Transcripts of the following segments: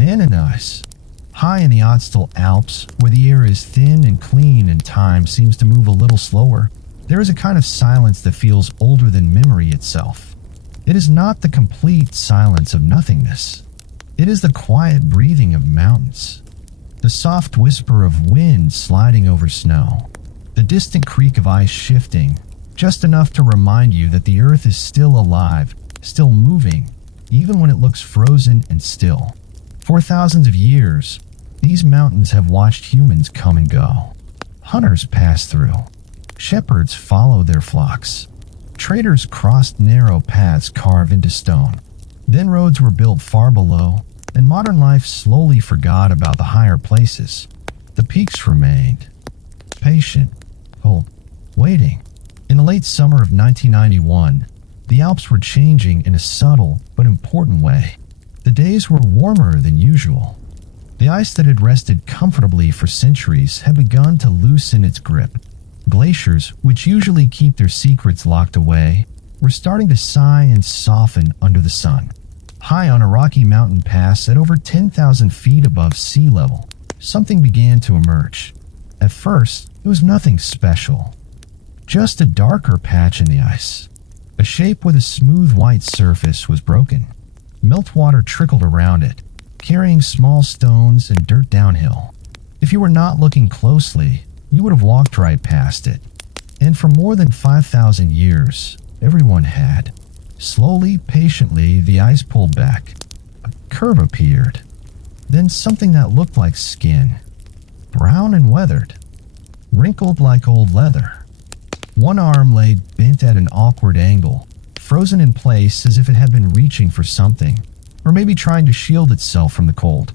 man in the ice. High in the Ötzi Alps, where the air is thin and clean and time seems to move a little slower, there is a kind of silence that feels older than memory itself. It is not the complete silence of nothingness. It is the quiet breathing of mountains, the soft whisper of wind sliding over snow, the distant creak of ice shifting, just enough to remind you that the earth is still alive, still moving, even when it looks frozen and still. For thousands of years, these mountains have watched humans come and go. Hunters pass through. Shepherds follow their flocks. Traders crossed narrow paths carved into stone. Then roads were built far below, and modern life slowly forgot about the higher places. The peaks remained. Patient, waiting. In the late summer of 1991, the Alps were changing in a subtle but important way. The days were warmer than usual. The ice that had rested comfortably for centuries had begun to loosen its grip. Glaciers, which usually keep their secrets locked away, were starting to sigh and soften under the sun. High on a rocky mountain pass at over 10,000 feet above sea level, something began to emerge. At first, it was nothing special. Just a darker patch in the ice. A shape with a smooth white surface was broken. Meltwater trickled around it, carrying small stones and dirt downhill. If you were not looking closely, you would have walked right past it. And for more than 5,000 years, everyone had. Slowly, patiently, the ice pulled back. A curve appeared. Then something that looked like skin. Brown and weathered. Wrinkled like old leather. One arm lay bent at an awkward angle, frozen in place as if it had been reaching for something, or maybe trying to shield itself from the cold.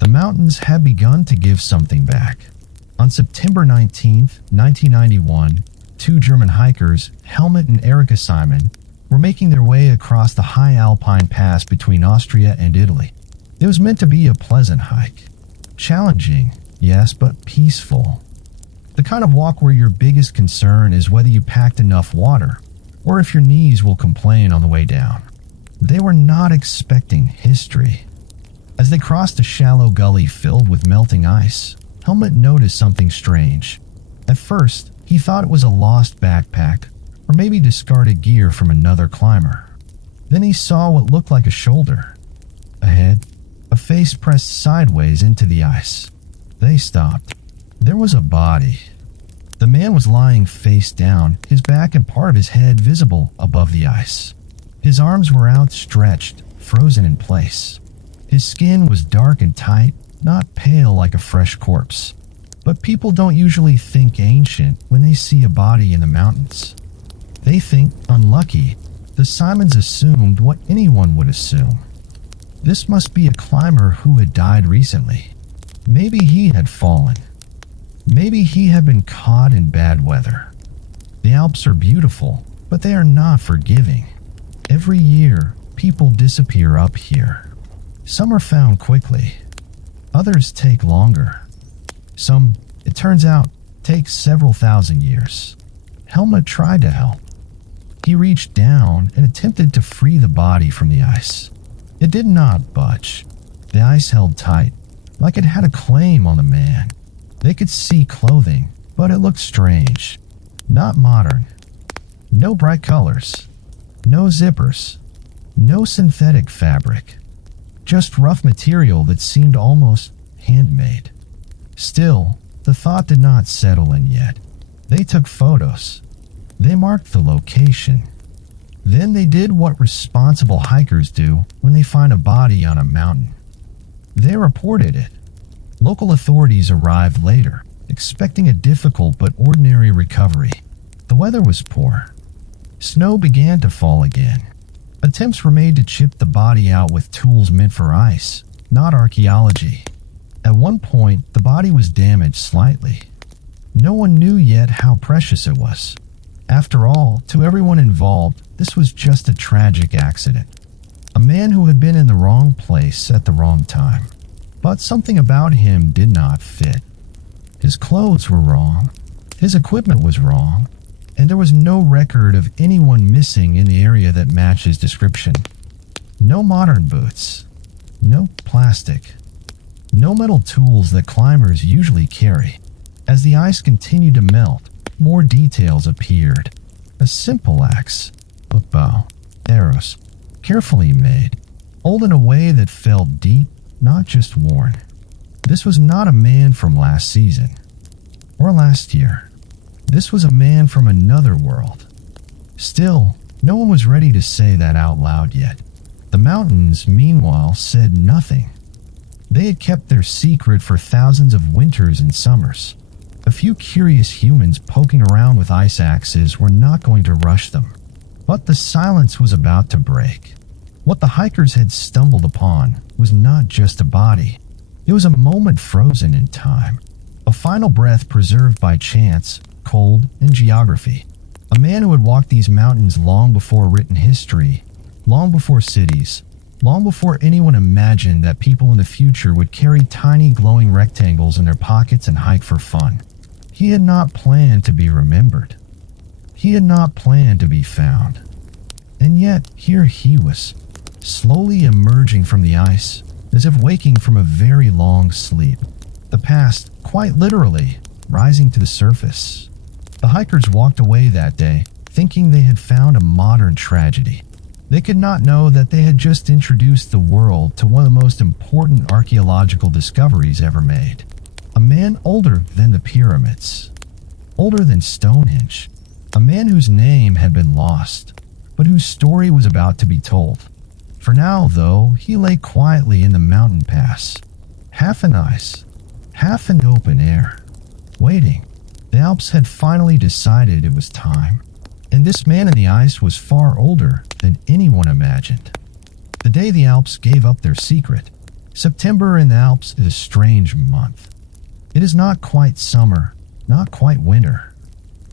The mountains had begun to give something back. On September 19, 1991, two German hikers, Helmut and Ötzi the Iceman, were making their way across the high alpine pass between Austria and Italy. It was meant to be a pleasant hike. Challenging, yes, but peaceful. The kind of walk where your biggest concern is whether you packed enough water, or if your knees will complain on the way down. They were not expecting history. As they crossed a shallow gully filled with melting ice, Helmut noticed something strange. At first, he thought it was a lost backpack, or maybe discarded gear from another climber. Then he saw what looked like a shoulder. Ahead, a face pressed sideways into the ice. They stopped. There was a body. The man was lying face down, his back and part of his head visible above the ice. His arms were outstretched, frozen in place. His skin was dark and tight, not pale like a fresh corpse. But people don't usually think ancient when they see a body in the mountains. They think unlucky. The Simons assumed what anyone would assume. This must be a climber who had died recently. Maybe he had fallen. Maybe he had been caught in bad weather. The Alps are beautiful, but they are not forgiving. Every year, people disappear up here. Some are found quickly. Others take longer. Some, it turns out, take several thousand years. Helmut tried to help. He reached down and attempted to free the body from the ice. It did not budge. The ice held tight, like it had a claim on the man. They could see clothing, but it looked strange. Not modern. No bright colors. No zippers. No synthetic fabric. Just rough material that seemed almost handmade. Still, the thought did not settle in yet. They took photos. They marked the location. Then they did what responsible hikers do when they find a body on a mountain. They reported it. Local authorities arrived later, expecting a difficult but ordinary recovery. The weather was poor. Snow began to fall again. Attempts were made to chip the body out with tools meant for ice, not archaeology. At one point, the body was damaged slightly. No one knew yet how precious it was. After all, to everyone involved, this was just a tragic accident. A man who had been in the wrong place at the wrong time. But something about him did not fit. His clothes were wrong. His equipment was wrong. And there was no record of anyone missing in the area that matched his description. No modern boots. No plastic. No metal tools that climbers usually carry. As the ice continued to melt, more details appeared. A simple axe, a bow, arrows, carefully made, old in a way that felt deep, not just worn. This was not a man from last season, or last year. This was a man from another world. Still, no one was ready to say that out loud yet. The mountains, meanwhile, said nothing. They had kept their secret for thousands of winters and summers. A few curious humans poking around with ice axes were not going to rush them. But the silence was about to break. What the hikers had stumbled upon was not just a body. It was a moment frozen in time. A final breath preserved by chance, cold, and geography. A man who had walked these mountains long before written history, long before cities, long before anyone imagined that people in the future would carry tiny glowing rectangles in their pockets and hike for fun. He had not planned to be remembered. He had not planned to be found. And yet, here he was, slowly emerging from the ice, as if waking from a very long sleep. The past, quite literally, rising to the surface. The hikers walked away that day, thinking they had found a modern tragedy. They could not know that they had just introduced the world to one of the most important archaeological discoveries ever made. A man older than the pyramids, older than Stonehenge, a man whose name had been lost, but whose story was about to be told. For now, though, he lay quietly in the mountain pass, half in ice, half in open air, waiting. The Alps had finally decided it was time, and this man in the ice was far older than anyone imagined. The day the Alps gave up their secret. September in the Alps is a strange month. It is not quite summer, not quite winter.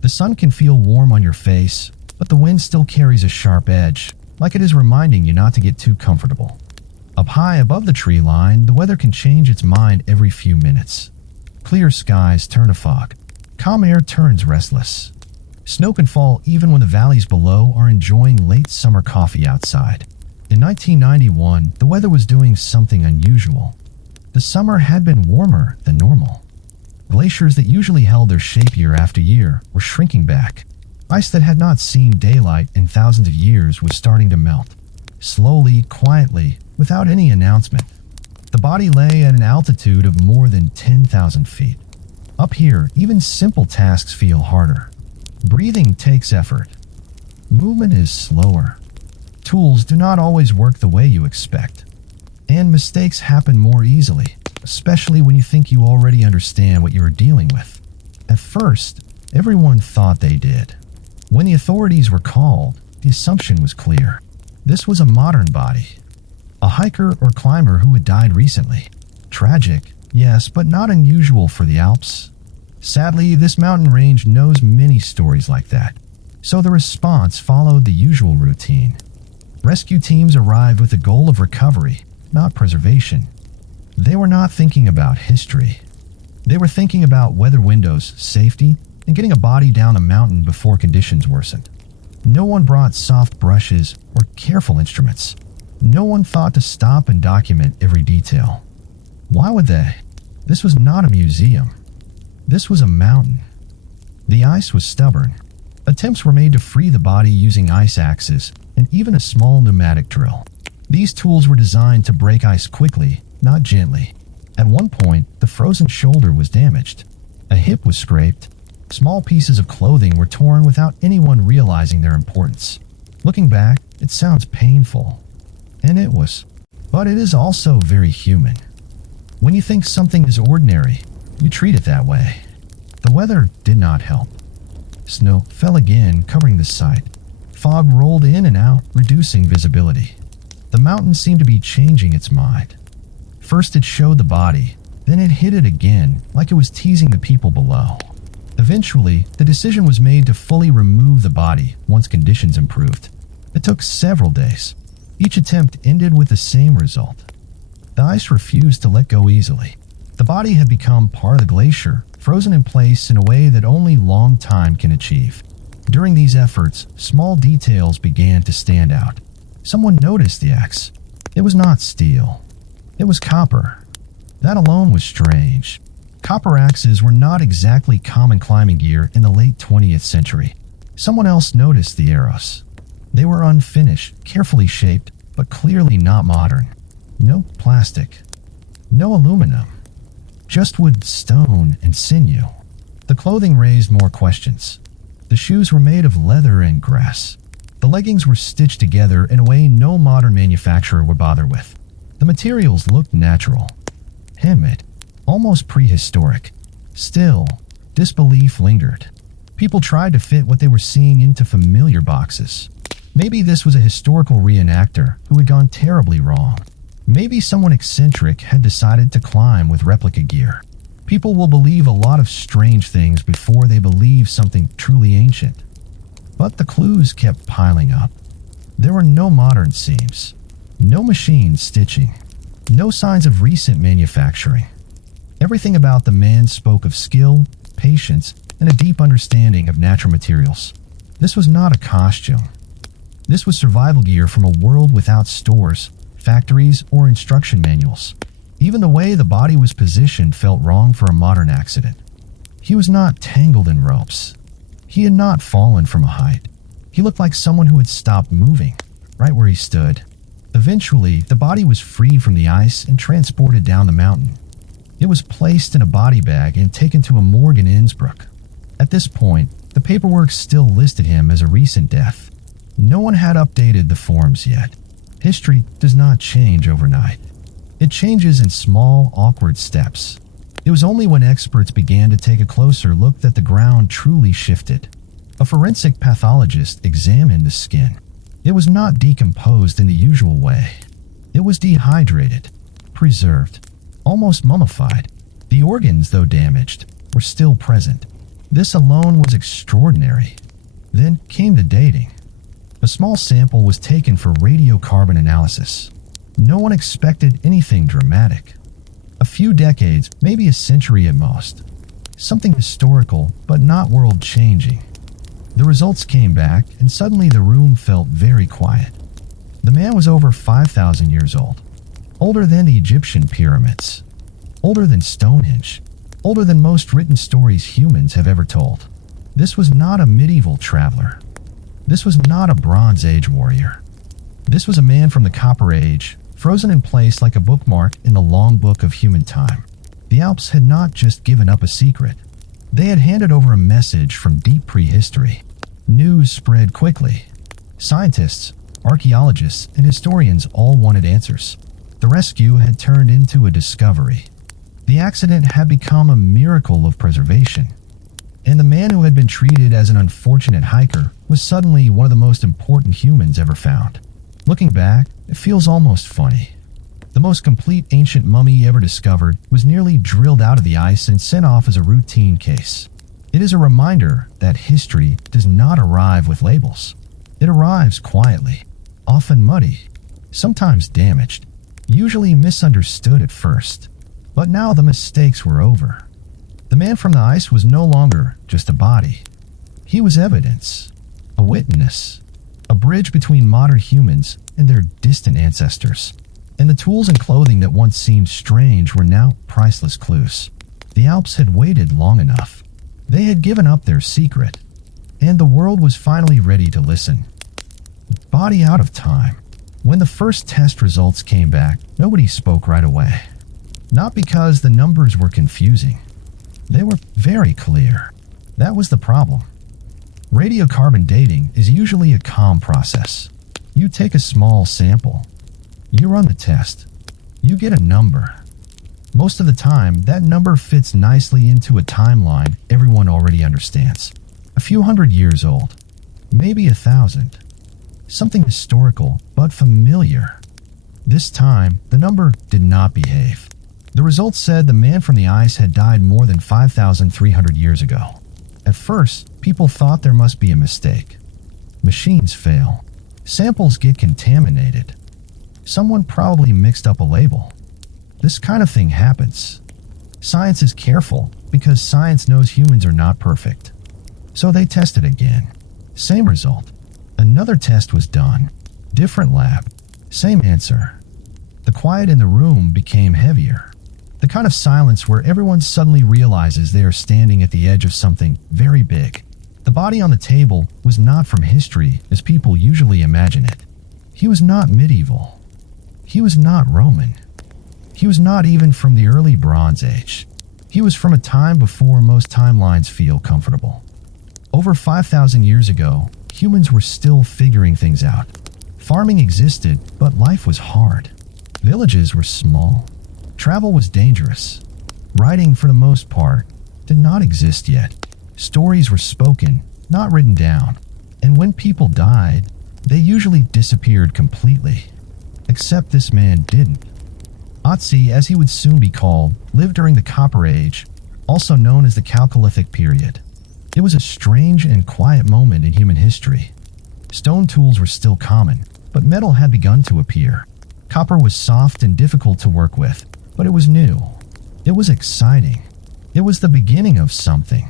The sun can feel warm on your face, but the wind still carries a sharp edge, like it is reminding you not to get too comfortable. Up high above the tree line, the weather can change its mind every few minutes. Clear skies turn to fog. Calm air turns restless. Snow can fall even when the valleys below are enjoying late summer coffee outside. In 1991, the weather was doing something unusual. The summer had been warmer than normal. Glaciers that usually held their shape year after year were shrinking back. Ice that had not seen daylight in thousands of years was starting to melt. Slowly, quietly, without any announcement. The body lay at an altitude of more than 10,000 feet. Up here, even simple tasks feel harder. Breathing takes effort. Movement is slower. Tools do not always work the way you expect. And mistakes happen more easily, especially when you think you already understand what you are dealing with. At first, everyone thought they did. When the authorities were called, the assumption was clear. This was a modern body. A hiker or climber who had died recently. Tragic, yes, but not unusual for the Alps. Sadly, this mountain range knows many stories like that. So the response followed the usual routine. Rescue teams arrived with the goal of recovery, not preservation. They were not thinking about history. They were thinking about weather windows, safety, and getting a body down the mountain before conditions worsened. No one brought soft brushes or careful instruments. No one thought to stop and document every detail. Why would they? This was not a museum. This was a mountain. The ice was stubborn. Attempts were made to free the body using ice axes and even a small pneumatic drill. These tools were designed to break ice quickly, not gently. At one point, the frozen shoulder was damaged. A hip was scraped. Small pieces of clothing were torn without anyone realizing their importance. Looking back, it sounds painful. And it was. But it is also very human. When you think something is ordinary, you treat it that way. The weather did not help. Snow fell again, covering the site. Fog rolled in and out, reducing visibility. The mountain seemed to be changing its mind. First it showed the body, then it hid it again, like it was teasing the people below. Eventually, the decision was made to fully remove the body once conditions improved. It took several days. Each attempt ended with the same result. The ice refused to let go easily. The body had become part of the glacier, frozen in place in a way that only long time can achieve. During these efforts, small details began to stand out. Someone noticed the axe. It was not steel. It was copper. That alone was strange. Copper axes were not exactly common climbing gear in the late 20th century. Someone else noticed the arrows. They were unfinished, carefully shaped, but clearly not modern. No plastic. No aluminum. Just wood, stone, and sinew. The clothing raised more questions. The shoes were made of leather and grass. The leggings were stitched together in a way no modern manufacturer would bother with. The materials looked natural, handmade, almost prehistoric. Still, disbelief lingered. People tried to fit what they were seeing into familiar boxes. Maybe this was a historical reenactor who had gone terribly wrong. Maybe someone eccentric had decided to climb with replica gear. People will believe a lot of strange things before they believe something truly ancient. But the clues kept piling up. There were no modern seams, no machine stitching, no signs of recent manufacturing. Everything about the man spoke of skill, patience, and a deep understanding of natural materials. This was not a costume. This was survival gear from a world without stores, factories, or instruction manuals. Even the way the body was positioned felt wrong for a modern accident. He was not tangled in ropes. He had not fallen from a height. He looked like someone who had stopped moving, right where he stood. Eventually, the body was freed from the ice and transported down the mountain. It was placed in a body bag and taken to a morgue in Innsbruck. At this point, the paperwork still listed him as a recent death. No one had updated the forms yet. History does not change overnight. It changes in small, awkward steps. It was only when experts began to take a closer look that the ground truly shifted. A forensic pathologist examined the skin. It was not decomposed in the usual way. It was dehydrated, preserved, almost mummified. The organs, though damaged, were still present. This alone was extraordinary. Then came the dating. A small sample was taken for radiocarbon analysis. No one expected anything dramatic. A few decades, maybe a century at most. Something historical, but not world-changing. The results came back, and suddenly the room felt very quiet. The man was over 5,000 years old. Older than the Egyptian pyramids. Older than Stonehenge. Older than most written stories humans have ever told. This was not a medieval traveler. This was not a Bronze Age warrior. This was a man from the Copper Age, frozen in place like a bookmark in the long book of human time. The Alps had not just given up a secret. They had handed over a message from deep prehistory. News spread quickly. Scientists, archaeologists, and historians all wanted answers. The rescue had turned into a discovery. The accident had become a miracle of preservation. And the man who had been treated as an unfortunate hiker was suddenly one of the most important humans ever found. Looking back, it feels almost funny. The most complete ancient mummy ever discovered was nearly drilled out of the ice and sent off as a routine case. It is a reminder that history does not arrive with labels. It arrives quietly, often muddy, sometimes damaged, usually misunderstood at first. But now the mistakes were over. The man from the ice was no longer just a body. He was evidence, a witness, a bridge between modern humans and their distant ancestors. And the tools and clothing that once seemed strange were now priceless clues. The Alps had waited long enough. They had given up their secret, and the world was finally ready to listen. Body out of time. When the first test results came back, nobody spoke right away. Not because the numbers were confusing. They were very clear. That was the problem. Radiocarbon dating is usually a calm process. You take a small sample. You run the test. You get a number. Most of the time, that number fits nicely into a timeline everyone already understands. A few hundred years old. Maybe 1,000. Something historical, but familiar. This time, the number did not behave. The results said the man from the ice had died more than 5,300 years ago. At first, people thought there must be a mistake. Machines fail. Samples get contaminated. Someone probably mixed up a label. This kind of thing happens. Science is careful because science knows humans are not perfect. So they tested again. Same result. Another test was done. Different lab. Same answer. The quiet in the room became heavier. The kind of silence where everyone suddenly realizes they are standing at the edge of something very big. The body on the table was not from history as people usually imagine it. He was not medieval. He was not Roman. He was not even from the early Bronze Age. He was from a time before most timelines feel comfortable. Over 5,000 years ago, humans were still figuring things out. Farming existed, but life was hard. Villages were small. Travel was dangerous. Writing, for the most part, did not exist yet. Stories were spoken, not written down. And when people died, they usually disappeared completely. Except this man didn't. Ötzi, as he would soon be called, lived during the Copper Age, also known as the Chalcolithic period. It was a strange and quiet moment in human history. Stone tools were still common, but metal had begun to appear. Copper was soft and difficult to work with, but it was new. It was exciting. It was the beginning of something.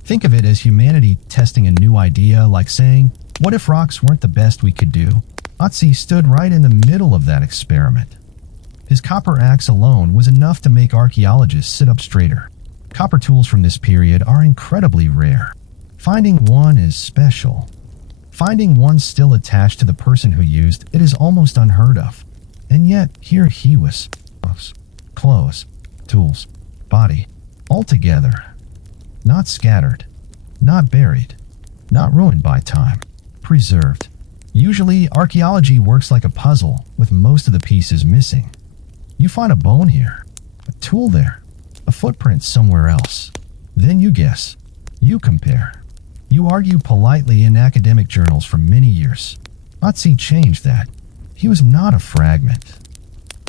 Think of it as humanity testing a new idea, like saying, what if rocks weren't the best we could do? Ötzi stood right in the middle of that experiment. His copper axe alone was enough to make archaeologists sit up straighter. Copper tools from this period are incredibly rare. Finding one is special. Finding one still attached to the person who used it is almost unheard of. And yet, here he was. Clothes, tools, body, all together. Not scattered, not buried, not ruined by time. Preserved. Usually, archaeology works like a puzzle, with most of the pieces missing. You find a bone here, a tool there, a footprint somewhere else. Then you guess. You compare. You argue politely in academic journals for many years. Ötzi changed that. He was not a fragment.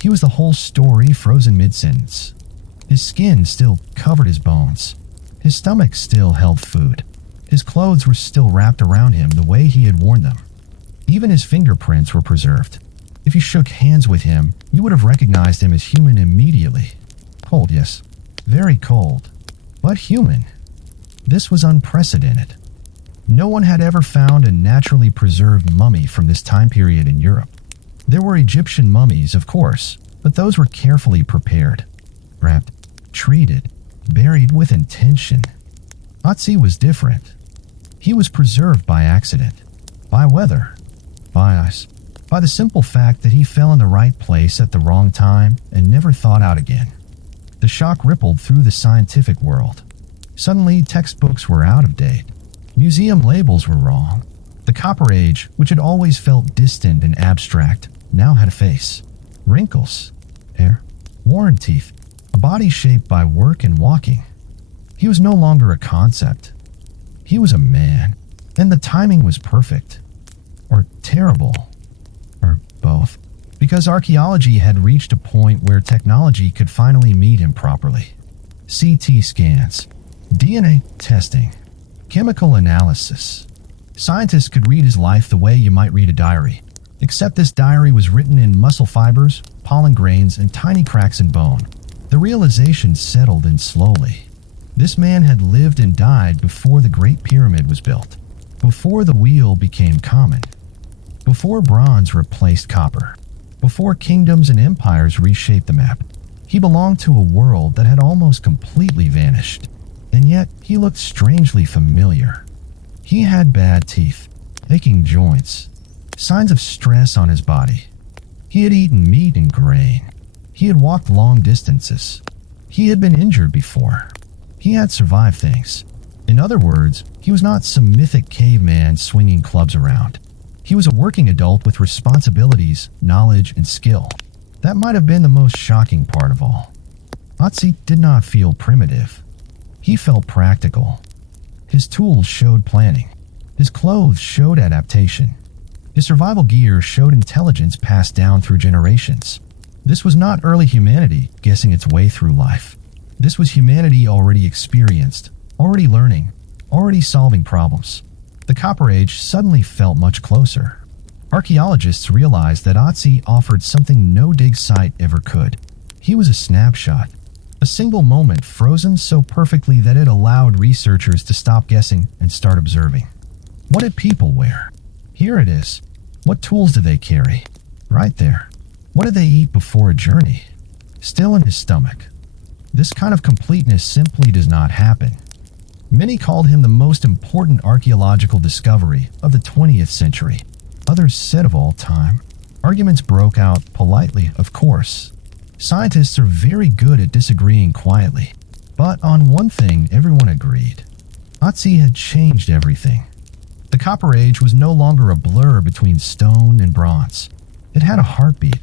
He was the whole story frozen mid-sentence. His skin still covered his bones. His stomach still held food. His clothes were still wrapped around him the way he had worn them. Even his fingerprints were preserved. If you shook hands with him, you would have recognized him as human immediately. Cold, yes. Very cold. But human. This was unprecedented. No one had ever found a naturally preserved mummy from this time period in Europe. There were Egyptian mummies, of course, but those were carefully prepared, wrapped, treated, buried with intention. Ötzi was different. He was preserved by accident, by weather, by ice, by the simple fact that he fell in the right place at the wrong time and never thought out again. The shock rippled through the scientific world. Suddenly, textbooks were out of date. Museum labels were wrong. The Copper Age, which had always felt distant and abstract, now had a face. Wrinkles, hair, worn teeth, a body shaped by work and walking. He was no longer a concept. He was a man, and the timing was perfect. Or terrible. Or both. Because archaeology had reached a point where technology could finally meet him properly. CT scans, DNA testing, chemical analysis. Scientists could read his life the way you might read a diary, except this diary was written in muscle fibers, pollen grains, and tiny cracks in bone. The realization settled in slowly. This man had lived and died before the Great Pyramid was built, before the wheel became common, before bronze replaced copper, before kingdoms and empires reshaped the map. He belonged to a world that had almost completely vanished, and yet he looked strangely familiar. He had bad teeth, aching joints, signs of stress on his body. He had eaten meat and grain. He had walked long distances. He had been injured before. He had survived things. In other words, he was not some mythic caveman swinging clubs around. He was a working adult with responsibilities, knowledge, and skill. That might have been the most shocking part of all. Ötzi did not feel primitive. He felt practical. His tools showed planning. His clothes showed adaptation. His survival gear showed intelligence passed down through generations. This was not early humanity guessing its way through life. This was humanity already experienced, already learning, already solving problems. The Copper Age suddenly felt much closer. Archaeologists realized that Ötzi offered something no dig site ever could. He was a snapshot, a single moment frozen so perfectly that it allowed researchers to stop guessing and start observing. What did people wear? Here it is. What tools did they carry? Right there. What did they eat before a journey? Still in his stomach. This kind of completeness simply does not happen. Many called him the most important archaeological discovery of the 20th century. Others said of all time. Arguments broke out politely, of course. Scientists are very good at disagreeing quietly. But on one thing, everyone agreed. Ötzi had changed everything. The Copper Age was no longer a blur between stone and bronze. It had a heartbeat.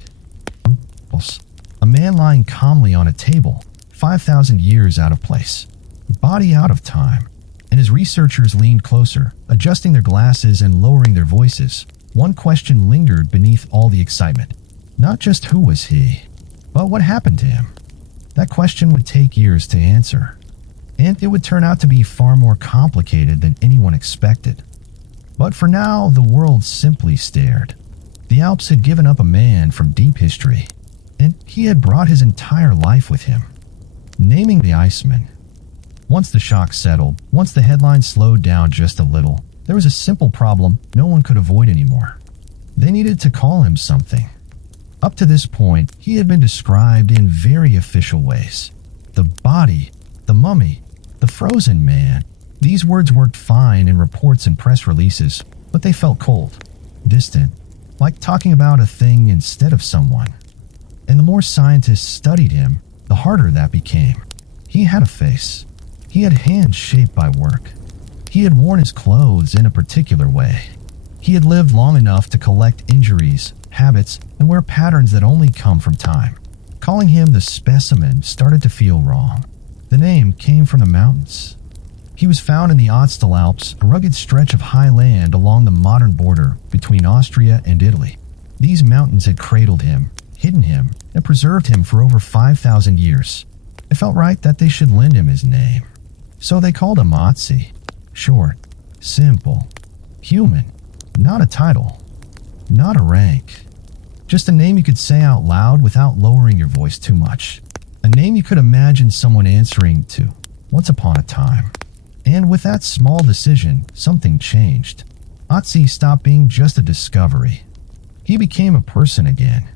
A man lying calmly on a table, 5,000 years out of place. Body out of time. And as researchers leaned closer, adjusting their glasses and lowering their voices, one question lingered beneath all the excitement. Not just who was he, but what happened to him. That question would take years to answer, and it would turn out to be far more complicated than anyone expected. But for now, the world simply stared. The Alps had given up a man from deep history, and he had brought his entire life with him. Naming the Iceman. Once the shock settled, once the headlines slowed down just a little, there was a simple problem no one could avoid anymore. They needed to call him something. Up to this point, he had been described in very official ways. The body, the mummy, the frozen man. These words worked fine in reports and press releases, but they felt cold, distant, like talking about a thing instead of someone. And the more scientists studied him, the harder that became. He had a face. He had hands shaped by work. He had worn his clothes in a particular way. He had lived long enough to collect injuries, habits, and wear patterns that only come from time. Calling him the specimen started to feel wrong. The name came from the mountains. He was found in the Ötzi the Alps, a rugged stretch of high land along the modern border between Austria and Italy. These mountains had cradled him, hidden him, and preserved him for over 5,000 years. It felt right that they should lend him his name. So they called him Ötzi. Short, simple, human, not a title, not a rank. Just a name you could say out loud without lowering your voice too much. A name you could imagine someone answering to once upon a time. And with that small decision, something changed. Ötzi stopped being just a discovery. He became a person again.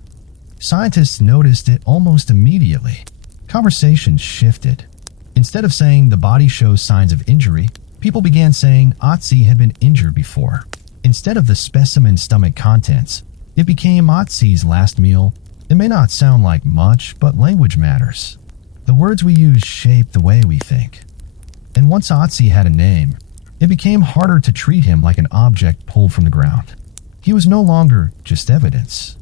Scientists noticed it almost immediately. Conversations shifted. Instead of saying the body shows signs of injury, people began saying Ötzi had been injured before. Instead of the specimen stomach contents, it became Ötzi's last meal. It may not sound like much, but language matters. The words we use shape the way we think. And once Ötzi had a name, it became harder to treat him like an object pulled from the ground. He was no longer just evidence.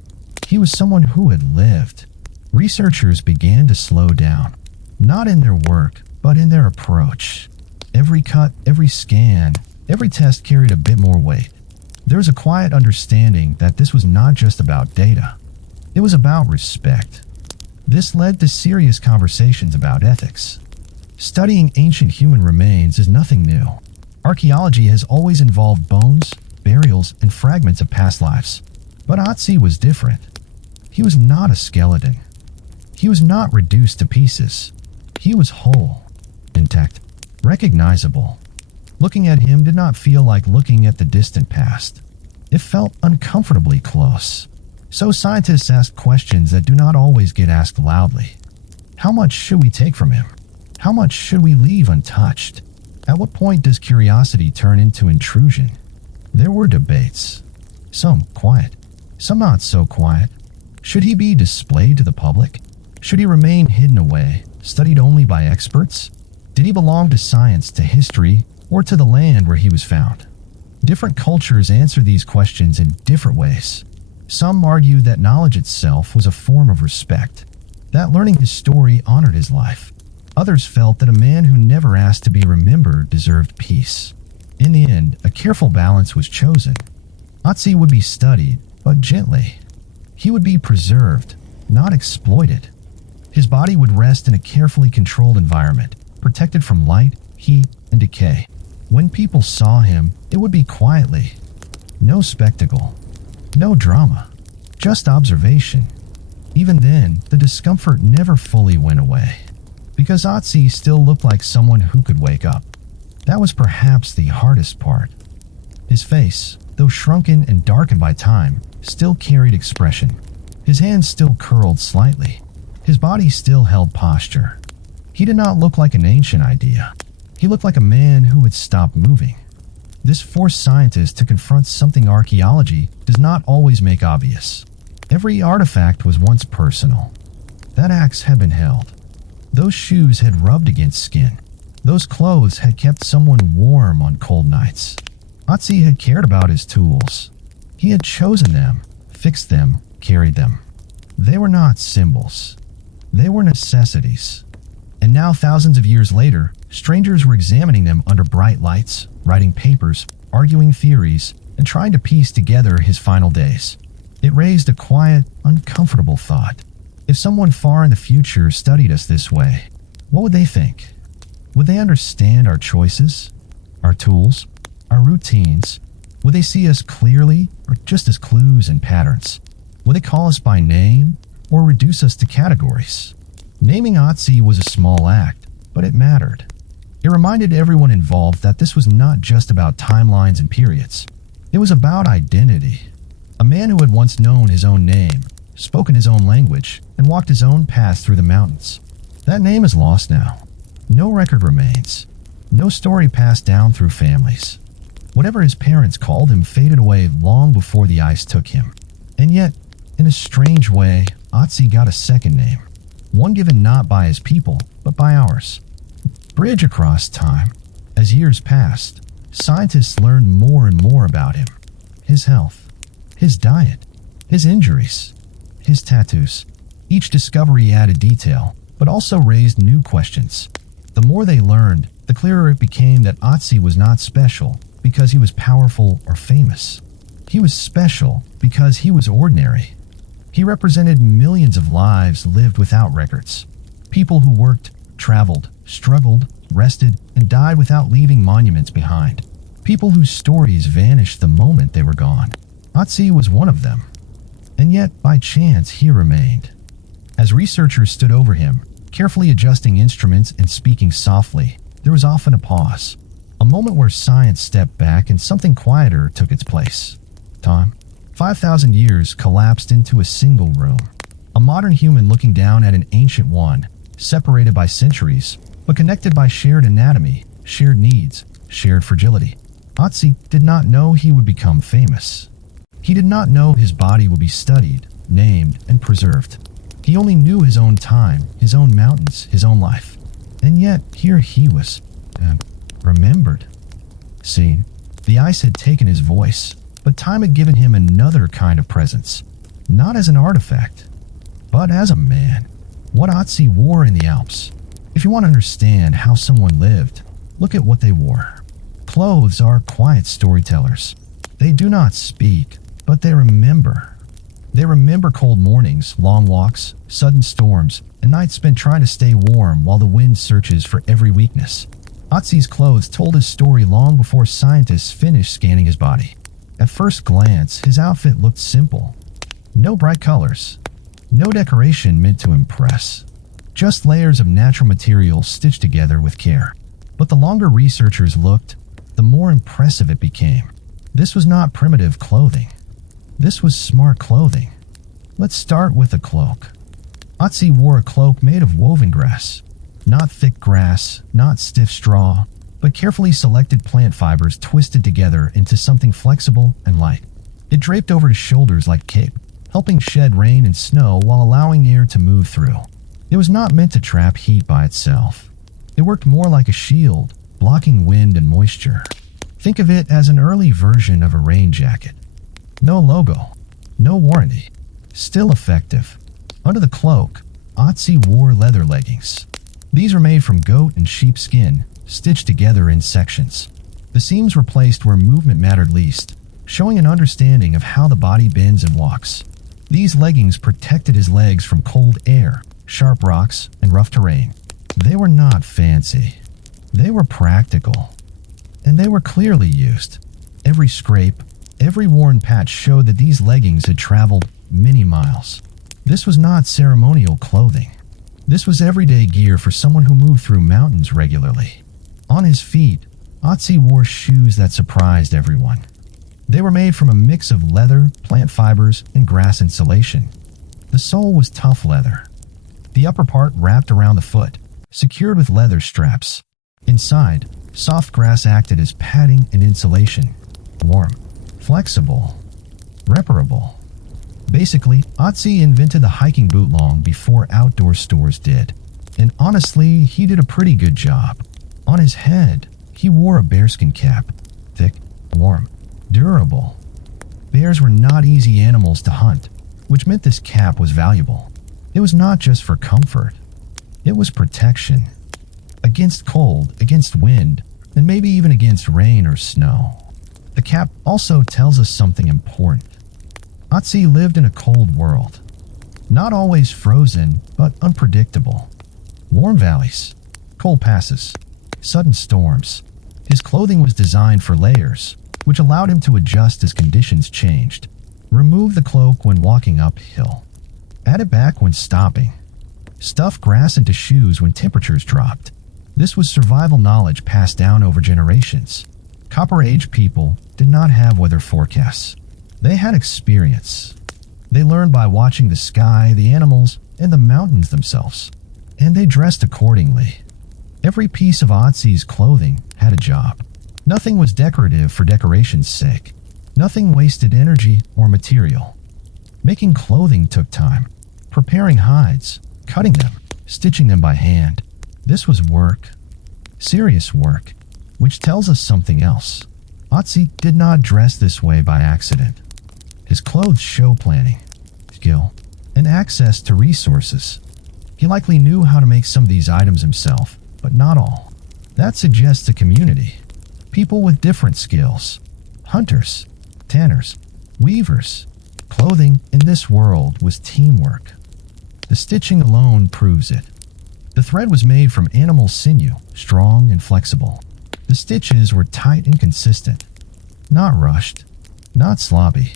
He was someone who had lived. Researchers began to slow down, not in their work, but in their approach. Every cut, every scan, every test carried a bit more weight. There was a quiet understanding that this was not just about data. It was about respect. This led to serious conversations about ethics. Studying ancient human remains is nothing new. Archaeology has always involved bones, burials, and fragments of past lives. But Ötzi was different. He was not a skeleton. He was not reduced to pieces. He was whole, intact, recognizable. Looking at him did not feel like looking at the distant past. It felt uncomfortably close. So scientists asked questions that do not always get asked loudly. How much should we take from him? How much should we leave untouched? At what point does curiosity turn into intrusion? There were debates. Some quiet, some not so quiet. Should he be displayed to the public? Should he remain hidden away, studied only by experts? Did he belong to science, to history, or to the land where he was found? Different cultures answer these questions in different ways. Some argued that knowledge itself was a form of respect, that learning his story honored his life. Others felt that a man who never asked to be remembered deserved peace. In the end, a careful balance was chosen. Ötzi would be studied, but gently. He would be preserved, not exploited. His body would rest in a carefully controlled environment, protected from light, heat, and decay. When people saw him, it would be quietly. No spectacle, no drama, just observation. Even then, the discomfort never fully went away, because Ötzi still looked like someone who could wake up. That was perhaps the hardest part. His face, though shrunken and darkened by time, still carried expression. His hands still curled slightly. His body still held posture. He did not look like an ancient idea. He looked like a man who had stopped moving. This forced scientists to confront something archaeology does not always make obvious. Every artifact was once personal. That axe had been held. Those shoes had rubbed against skin. Those clothes had kept someone warm on cold nights. Ötzi had cared about his tools. He had chosen them, fixed them, carried them. They were not symbols. They were necessities. And now, thousands of years later, strangers were examining them under bright lights, writing papers, arguing theories, and trying to piece together his final days. It raised a quiet, uncomfortable thought. If someone far in the future studied us this way, what would they think? Would they understand our choices, our tools, our routines? Would they see us clearly or just as clues and patterns? Would they call us by name or reduce us to categories? Naming Ötzi was a small act, but it mattered. It reminded everyone involved that this was not just about timelines and periods. It was about identity. A man who had once known his own name, spoken his own language, and walked his own path through the mountains. That name is lost now. No record remains. No story passed down through families. Whatever his parents called him faded away long before the ice took him. And yet, in a strange way, Ötzi got a second name. One given not by his people, but by ours. Bridge across time. As years passed, scientists learned more and more about him. His health, his diet, his injuries, his tattoos. Each discovery added detail, but also raised new questions. The more they learned, the clearer it became that Ötzi was not special because he was powerful or famous. He was special because he was ordinary. He represented millions of lives lived without records. People who worked, traveled, struggled, rested, and died without leaving monuments behind. People whose stories vanished the moment they were gone. Ötzi was one of them. And yet, by chance, he remained. As researchers stood over him, carefully adjusting instruments and speaking softly, there was often a pause. A moment where science stepped back and something quieter took its place. Time. 5,000 years collapsed into a single room. A modern human looking down at an ancient one, separated by centuries, but connected by shared anatomy, shared needs, shared fragility. Ötzi did not know he would become famous. He did not know his body would be studied, named, and preserved. He only knew his own time, his own mountains, his own life. And yet, here he was, remembered. Seen. The ice had taken his voice, but time had given him another kind of presence. Not as an artifact, but as a man. What Ötzi wore in the Alps. If you want to understand how someone lived, look at what they wore. Clothes are quiet storytellers. They do not speak, but they remember. They remember cold mornings, long walks, sudden storms, and nights spent trying to stay warm while the wind searches for every weakness. Ötzi's clothes told his story long before scientists finished scanning his body. At first glance, his outfit looked simple. No bright colors. No decoration meant to impress. Just layers of natural materials stitched together with care. But the longer researchers looked, the more impressive it became. This was not primitive clothing. This was smart clothing. Let's start with the cloak. Ötzi wore a cloak made of woven grass. Not thick grass, not stiff straw, but carefully selected plant fibers twisted together into something flexible and light. It draped over his shoulders like a cape, helping shed rain and snow while allowing air to move through. It was not meant to trap heat by itself. It worked more like a shield, blocking wind and moisture. Think of it as an early version of a rain jacket. No logo, no warranty, still effective. Under the cloak, Ötzi wore leather leggings. These were made from goat and sheep skin, stitched together in sections. The seams were placed where movement mattered least, showing an understanding of how the body bends and walks. These leggings protected his legs from cold air, sharp rocks, and rough terrain. They were not fancy. They were practical. And they were clearly used. Every scrape, every worn patch showed that these leggings had traveled many miles. This was not ceremonial clothing. This was everyday gear for someone who moved through mountains regularly. On his feet, Ötzi wore shoes that surprised everyone. They were made from a mix of leather, plant fibers, and grass insulation. The sole was tough leather. The upper part wrapped around the foot, secured with leather straps. Inside, soft grass acted as padding and insulation. Warm, flexible, reparable. Basically, Ötzi invented the hiking boot long before outdoor stores did. And honestly, he did a pretty good job. On his head, he wore a bearskin cap. Thick, warm, durable. Bears were not easy animals to hunt, which meant this cap was valuable. It was not just for comfort. It was protection. Against cold, against wind, and maybe even against rain or snow. The cap also tells us something important. Ötzi lived in a cold world. Not always frozen, but unpredictable. Warm valleys, cold passes, sudden storms. His clothing was designed for layers, which allowed him to adjust as conditions changed. Remove the cloak when walking uphill. Add it back when stopping. Stuff grass into shoes when temperatures dropped. This was survival knowledge passed down over generations. Copper Age people did not have weather forecasts. They had experience. They learned by watching the sky, the animals, and the mountains themselves. And they dressed accordingly. Every piece of Ötzi's clothing had a job. Nothing was decorative for decoration's sake. Nothing wasted energy or material. Making clothing took time. Preparing hides, cutting them, stitching them by hand. This was work. Serious work. Which tells us something else. Ötzi did not dress this way by accident. His clothes show planning, skill, and access to resources. He likely knew how to make some of these items himself, but not all. That suggests a community. People with different skills. Hunters, tanners, weavers. Clothing in this world was teamwork. The stitching alone proves it. The thread was made from animal sinew, strong and flexible. The stitches were tight and consistent. Not rushed, not sloppy.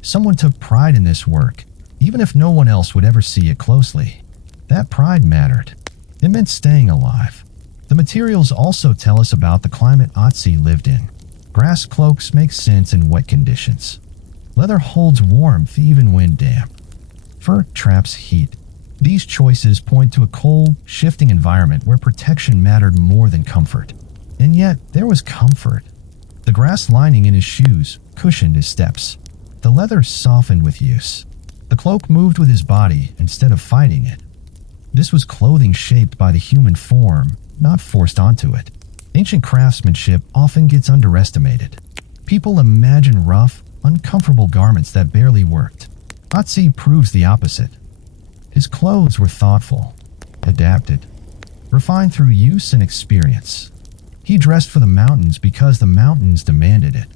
Someone took pride in this work, even if no one else would ever see it closely. That pride mattered. It meant staying alive. The materials also tell us about the climate Ötzi lived in. Grass cloaks make sense in wet conditions. Leather holds warmth even when damp. Fur traps heat. These choices point to a cold, shifting environment where protection mattered more than comfort. And yet, there was comfort. The grass lining in his shoes cushioned his steps. The leather softened with use. The cloak moved with his body instead of fighting it. This was clothing shaped by the human form, not forced onto it. Ancient craftsmanship often gets underestimated. People imagine rough, uncomfortable garments that barely worked. Ötzi proves the opposite. His clothes were thoughtful, adapted, refined through use and experience. He dressed for the mountains because the mountains demanded it.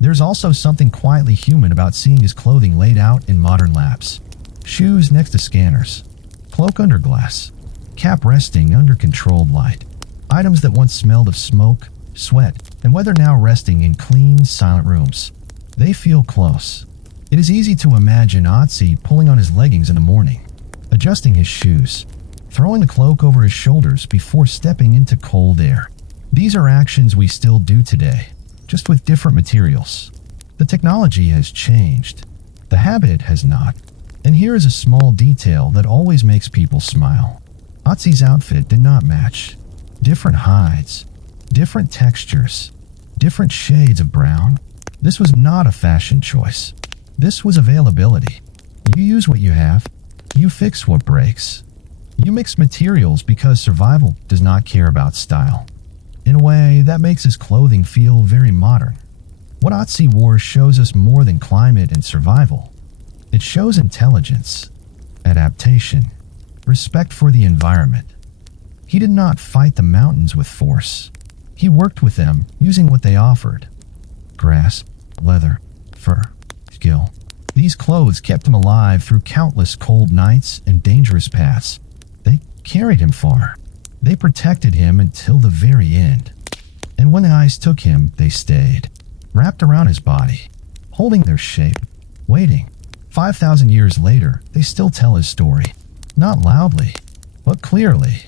There's also something quietly human about seeing his clothing laid out in modern labs. Shoes next to scanners, cloak under glass, cap resting under controlled light. Items that once smelled of smoke, sweat, and weather now resting in clean, silent rooms. They feel close. It is easy to imagine Ötzi pulling on his leggings in the morning, adjusting his shoes, throwing the cloak over his shoulders before stepping into cold air. These are actions we still do today, just with different materials. The technology has changed. The habit has not. And here is a small detail that always makes people smile. Ötzi's outfit did not match. Different hides, different textures, different shades of brown. This was not a fashion choice. This was availability. You use what you have. You fix what breaks. You mix materials because survival does not care about style. In a way, that makes his clothing feel very modern. What Ötzi wore shows us more than climate and survival. It shows intelligence, adaptation, respect for the environment. He did not fight the mountains with force. He worked with them using what they offered. Grass, leather, fur, skill. These clothes kept him alive through countless cold nights and dangerous paths. They carried him far. They protected him until the very end. And when the ice took him, they stayed, wrapped around his body, holding their shape, waiting. 5,000 years later, they still tell his story. Not loudly, but clearly.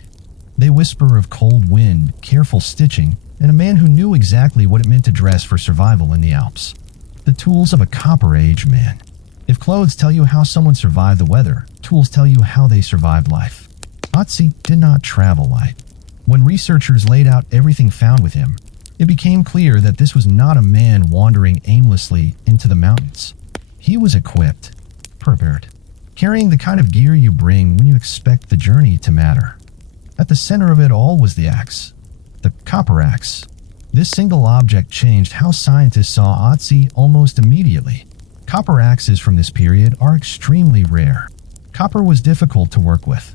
They whisper of cold wind, careful stitching, and a man who knew exactly what it meant to dress for survival in the Alps. The tools of a Copper Age man. If clothes tell you how someone survived the weather, tools tell you how they survived life. Ötzi did not travel light. When researchers laid out everything found with him, it became clear that this was not a man wandering aimlessly into the mountains. He was equipped, prepared, carrying the kind of gear you bring when you expect the journey to matter. At the center of it all was the axe, the copper axe. This single object changed how scientists saw Ötzi almost immediately. Copper axes from this period are extremely rare. Copper was difficult to work with.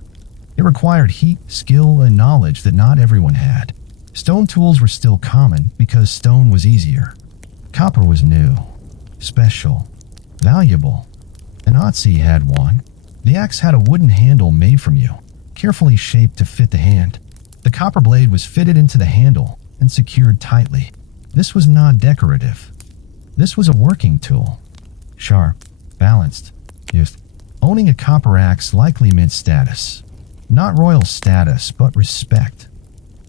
It required heat, skill, and knowledge that not everyone had. Stone tools were still common because stone was easier. Copper was new, special, valuable, and Ötzi had one. The axe had a wooden handle made from yew, carefully shaped to fit the hand. The copper blade was fitted into the handle and secured tightly. This was not decorative. This was a working tool. Sharp, balanced, used. Owning a copper axe likely meant status. Not royal status, but respect.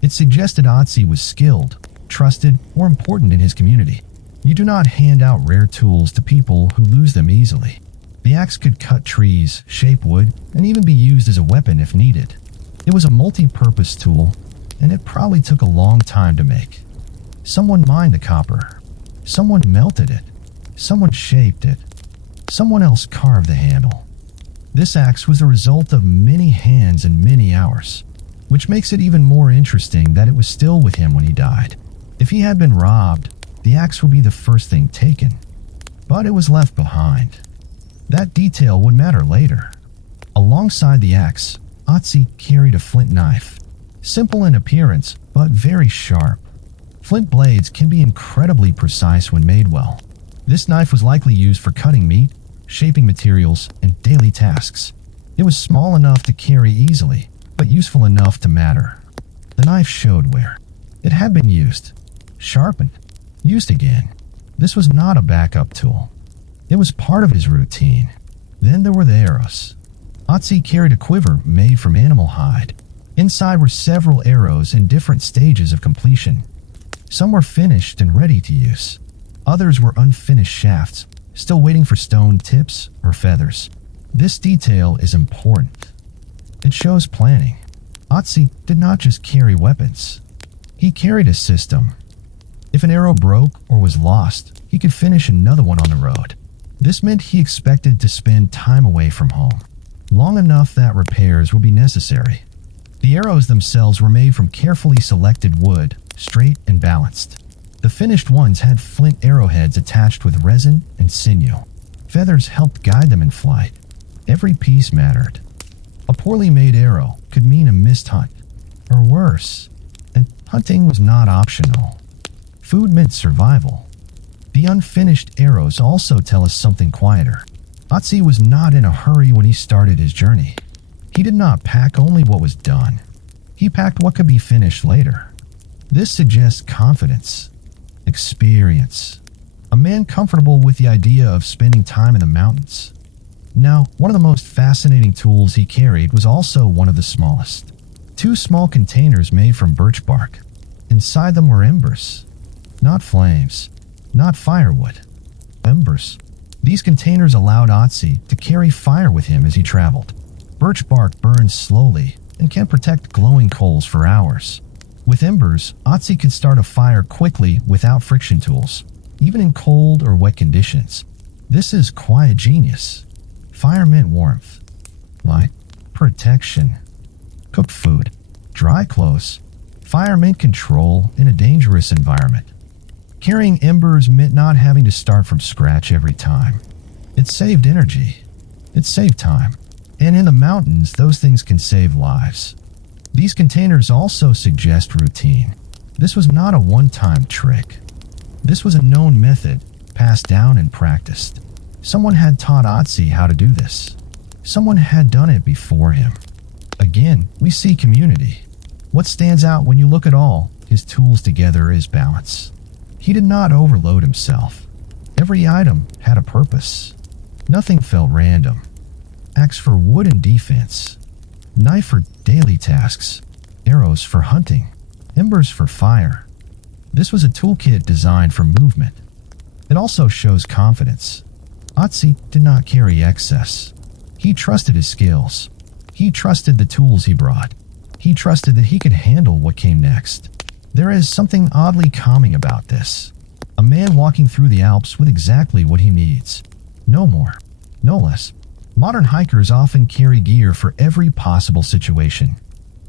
It suggested Ötzi was skilled, trusted, or important in his community. You do not hand out rare tools to people who lose them easily. The axe could cut trees, shape wood, and even be used as a weapon if needed. It was a multi-purpose tool, and it probably took a long time to make. Someone mined the copper. Someone melted it. Someone shaped it. Someone else carved the handle. This axe was the result of many hands and many hours, which makes it even more interesting that it was still with him when he died. If he had been robbed, the axe would be the first thing taken. But it was left behind. That detail would matter later. Alongside the axe, Ötzi carried a flint knife. Simple in appearance, but very sharp. Flint blades can be incredibly precise when made well. This knife was likely used for cutting meat, shaping materials, and daily tasks. It was small enough to carry easily, but useful enough to matter. The knife showed where it had been used, sharpened, used again. This was not a backup tool. It was part of his routine. Then there were the arrows. Ötzi carried a quiver made from animal hide. Inside were several arrows in different stages of completion. Some were finished and ready to use. Others were unfinished shafts, still waiting for stone tips or feathers. This detail is important. It shows planning. Ötzi did not just carry weapons. He carried a system. If an arrow broke or was lost, he could finish another one on the road. This meant he expected to spend time away from home, long enough that repairs would be necessary. The arrows themselves were made from carefully selected wood, straight and balanced. The finished ones had flint arrowheads attached with resin and sinew. Feathers helped guide them in flight. Every piece mattered. A poorly made arrow could mean a missed hunt, or worse, and hunting was not optional. Food meant survival. The unfinished arrows also tell us something quieter. Ötzi was not in a hurry when he started his journey. He did not pack only what was done. He packed what could be finished later. This suggests confidence, experience, a man comfortable with the idea of spending time in the mountains. Now, one of the most fascinating tools he carried was also one of the smallest. 2 small containers made from birch bark. Inside them were embers. Not flames, not firewood. Embers. These containers allowed Ötzi to carry fire with him as he traveled. Birch bark burns slowly and can protect glowing coals for hours. With embers, Ötzi could start a fire quickly without friction tools, even in cold or wet conditions. This is quiet genius. Fire meant warmth, light, protection. Cooked food, dry clothes. Fire meant control in a dangerous environment. Carrying embers meant not having to start from scratch every time. It saved energy. It saved time. And in the mountains, those things can save lives. These containers also suggest routine. This was not a one-time trick. This was a known method, passed down and practiced. Someone had taught Ötzi how to do this. Someone had done it before him. Again, we see community. What stands out when you look at all his tools together is balance. He did not overload himself. Every item had a purpose. Nothing felt random. Axe for wood and defense. Knife for daily tasks. Arrows for hunting. Embers for fire. This was a toolkit designed for movement. It also shows confidence. Ötzi did not carry excess. He trusted his skills. He trusted the tools he brought. He trusted that he could handle what came next. There is something oddly calming about this. A man walking through the Alps with exactly what he needs. No more, no less. Modern hikers often carry gear for every possible situation.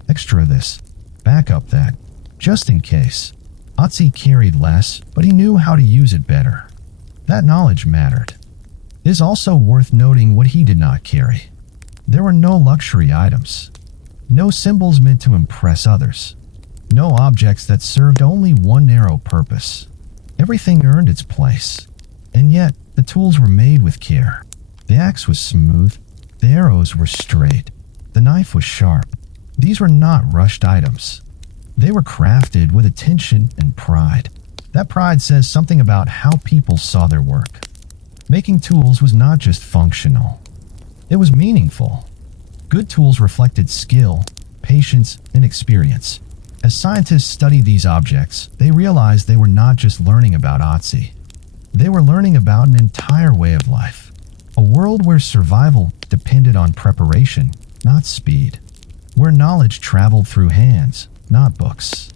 Extra this, backup that, just in case. Ötzi carried less, but he knew how to use it better. That knowledge mattered. It is also worth noting what he did not carry. There were no luxury items. No symbols meant to impress others. No objects that served only one narrow purpose. Everything earned its place. And yet, the tools were made with care. The axe was smooth. The arrows were straight. The knife was sharp. These were not rushed items. They were crafted with attention and pride. That pride says something about how people saw their work. Making tools was not just functional. It was meaningful. Good tools reflected skill, patience, and experience. As scientists studied these objects, they realized they were not just learning about Ötzi. They were learning about an entire way of life. A world where survival depended on preparation, not speed. Where knowledge traveled through hands, not books.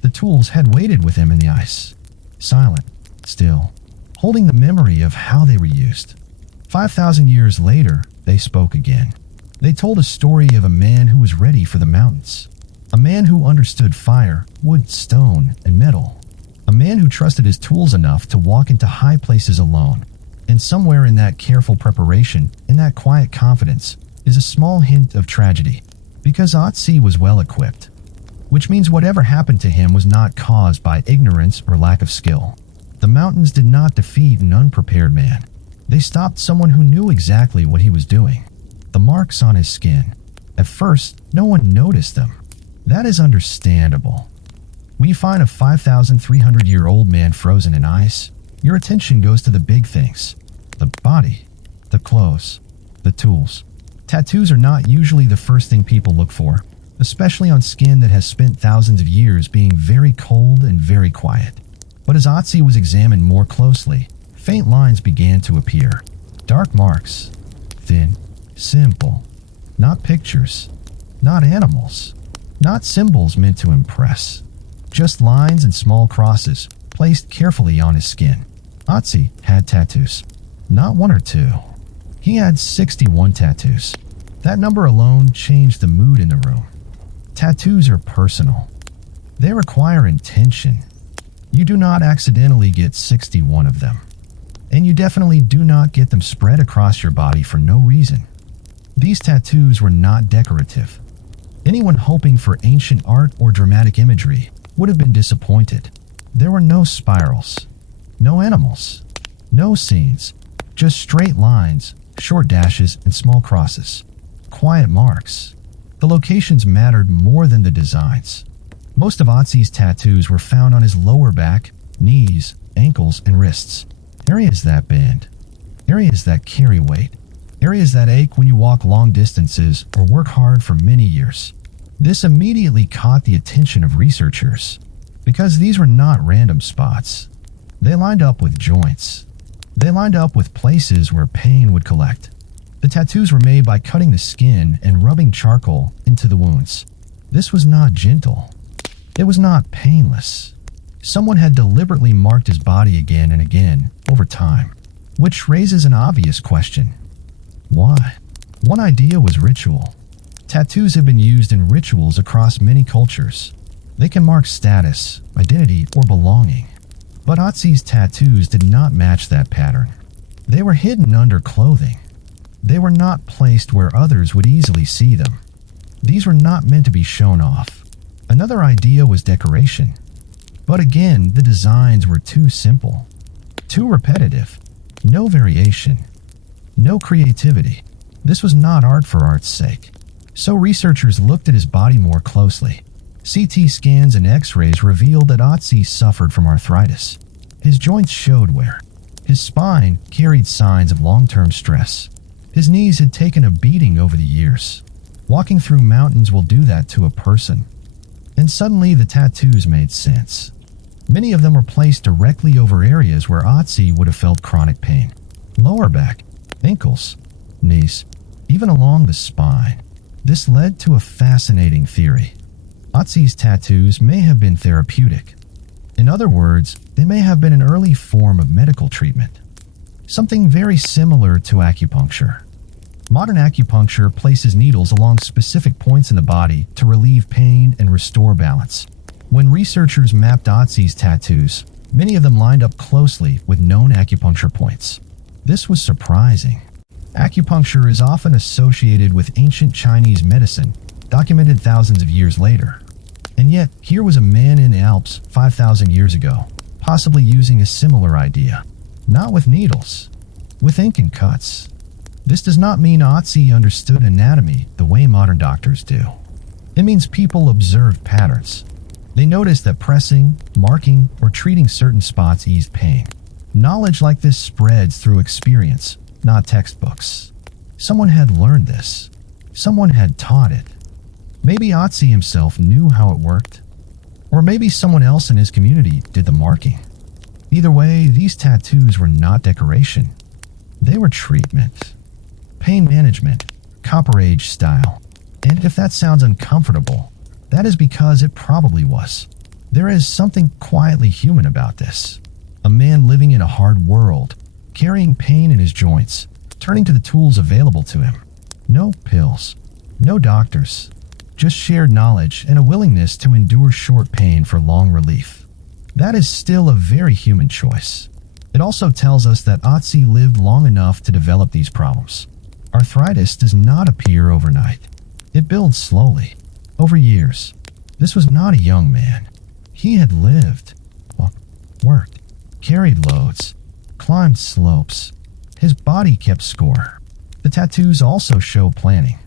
The tools had waited with him in the ice. Silent, still, holding the memory of how they were used. 5,000 years later, they spoke again. They told a story of a man who was ready for the mountains. A man who understood fire, wood, stone, and metal. A man who trusted his tools enough to walk into high places alone. And somewhere in that careful preparation, in that quiet confidence, is a small hint of tragedy. Because Ötzi was well equipped. Which means whatever happened to him was not caused by ignorance or lack of skill. The mountains did not defeat an unprepared man. They stopped someone who knew exactly what he was doing. The marks on his skin. At first, no one noticed them. That is understandable. When you find a 5,300-year-old man frozen in ice, your attention goes to the big things. The body, the clothes, the tools. Tattoos are not usually the first thing people look for, especially on skin that has spent thousands of years being very cold and very quiet. But as Ötzi was examined more closely, faint lines began to appear. Dark marks. Thin. Simple. Not pictures. Not animals. Not symbols meant to impress. Just lines and small crosses placed carefully on his skin. Ötzi had tattoos. Not one or two. He had 61 tattoos. That number alone changed the mood in the room. Tattoos are personal. They require intention. You do not accidentally get 61 of them. And you definitely do not get them spread across your body for no reason. These tattoos were not decorative. Anyone hoping for ancient art or dramatic imagery would have been disappointed. There were no spirals, no animals, no scenes, just straight lines, short dashes, and small crosses. Quiet marks. The locations mattered more than the designs. Most of Ötzi's tattoos were found on his lower back, knees, ankles, and wrists. Areas that bend. Areas that carry weight. Areas that ache when you walk long distances or work hard for many years. This immediately caught the attention of researchers, because these were not random spots. They lined up with joints. They lined up with places where pain would collect. The tattoos were made by cutting the skin and rubbing charcoal into the wounds. This was not gentle. It was not painless. Someone had deliberately marked his body again and again over time, which raises an obvious question. Why? One idea was ritual. Tattoos have been used in rituals across many cultures. They can mark status, identity, or belonging. But Ötzi's tattoos did not match that pattern. They were hidden under clothing. They were not placed where others would easily see them. These were not meant to be shown off. Another idea was decoration. But again, the designs were too simple, too repetitive. No variation. No creativity. This was not art for art's sake. So researchers looked at his body more closely. CT scans and x-rays revealed that Ötzi suffered from arthritis. His joints showed wear. His spine carried signs of long-term stress. His knees had taken a beating over the years. Walking through mountains will do that to a person. And suddenly the tattoos made sense. Many of them were placed directly over areas where Ötzi would have felt chronic pain. Lower back, ankles, knees, even along the spine. This led to a fascinating theory. Ötzi's tattoos may have been therapeutic. In other words, they may have been an early form of medical treatment. Something very similar to acupuncture. Modern acupuncture places needles along specific points in the body to relieve pain and restore balance. When researchers mapped Ötzi's tattoos, many of them lined up closely with known acupuncture points. This was surprising. Acupuncture is often associated with ancient Chinese medicine, documented thousands of years later. And yet, here was a man in the Alps 5,000 years ago, possibly using a similar idea. Not with needles, with ink and cuts. This does not mean Ötzi understood anatomy the way modern doctors do. It means people observed patterns. They noticed that pressing, marking, or treating certain spots eased pain. Knowledge like this spreads through experience, not textbooks. Someone had learned this. Someone had taught it. Maybe Ötzi himself knew how it worked. Or maybe someone else in his community did the marking. Either way, these tattoos were not decoration. They were treatment. Pain management, Copper Age style. And if that sounds uncomfortable, that is because it probably was. There is something quietly human about this. A man living in a hard world, carrying pain in his joints, turning to the tools available to him. No pills, no doctors, just shared knowledge and a willingness to endure short pain for long relief. That is still a very human choice. It also tells us that Ötzi lived long enough to develop these problems. Arthritis does not appear overnight. It builds slowly, over years. This was not a young man. He had lived, worked, carried loads, climbed slopes. His body kept score. The tattoos also show planning.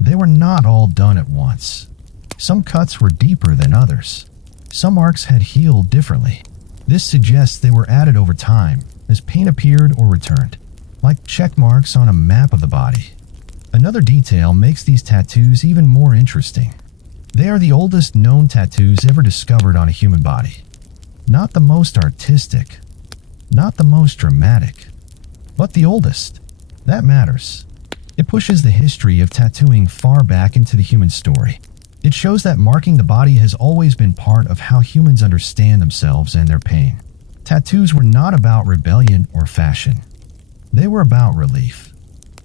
They were not all done at once. Some cuts were deeper than others. Some marks had healed differently. This suggests they were added over time as pain appeared or returned, like check marks on a map of the body. Another detail makes these tattoos even more interesting. They are the oldest known tattoos ever discovered on a human body. Not the most artistic, not the most dramatic, but the oldest. That matters. It pushes the history of tattooing far back into the human story. It shows that marking the body has always been part of how humans understand themselves and their pain. Tattoos were not about rebellion or fashion. They were about relief.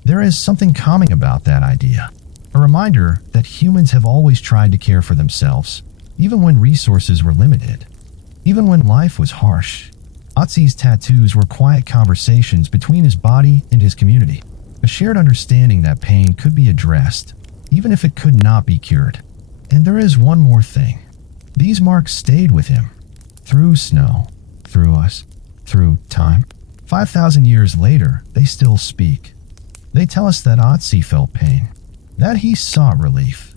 There is something calming about that idea. A reminder that humans have always tried to care for themselves, even when resources were limited. Even when life was harsh. Ötzi's tattoos were quiet conversations between his body and his community. A shared understanding that pain could be addressed, even if it could not be cured. And there is one more thing. These marks stayed with him. Through snow, through us, through time. 5,000 years later, they still speak. They tell us that Ötzi felt pain, that he sought relief,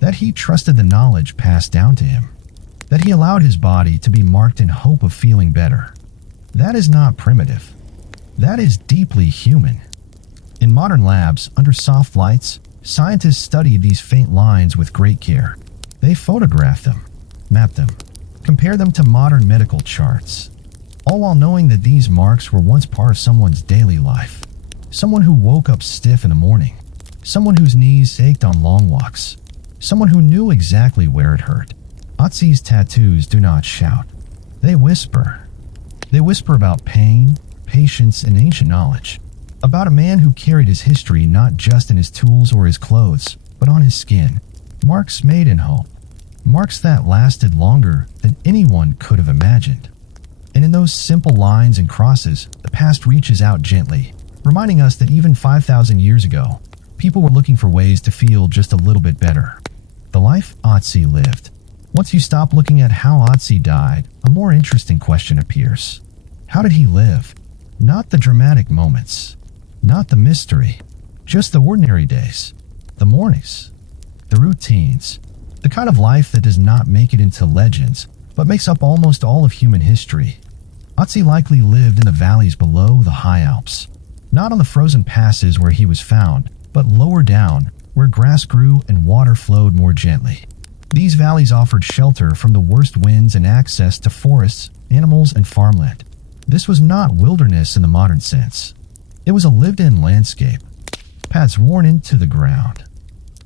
that he trusted the knowledge passed down to him, that he allowed his body to be marked in hope of feeling better. That is not primitive. That is deeply human. In modern labs, under soft lights, scientists studied these faint lines with great care. They photographed them, mapped them, compared them to modern medical charts, all while knowing that these marks were once part of someone's daily life. Someone who woke up stiff in the morning, someone whose knees ached on long walks, someone who knew exactly where it hurt. Ötzi's tattoos do not shout. They whisper. They whisper about pain, patience, and ancient knowledge. About a man who carried his history not just in his tools or his clothes, but on his skin. Marks made in hope. Marks that lasted longer than anyone could have imagined. And in those simple lines and crosses, the past reaches out gently, reminding us that even 5,000 years ago, people were looking for ways to feel just a little bit better. The life Ötzi lived. Once you stop looking at how Ötzi died, a more interesting question appears. How did he live? Not the dramatic moments, not the mystery, just the ordinary days, the mornings, the routines, the kind of life that does not make it into legends, but makes up almost all of human history. Ötzi likely lived in the valleys below the high Alps, not on the frozen passes where he was found, but lower down, where grass grew and water flowed more gently. These valleys offered shelter from the worst winds and access to forests, animals, and farmland. This was not wilderness in the modern sense. It was a lived-in landscape, paths worn into the ground,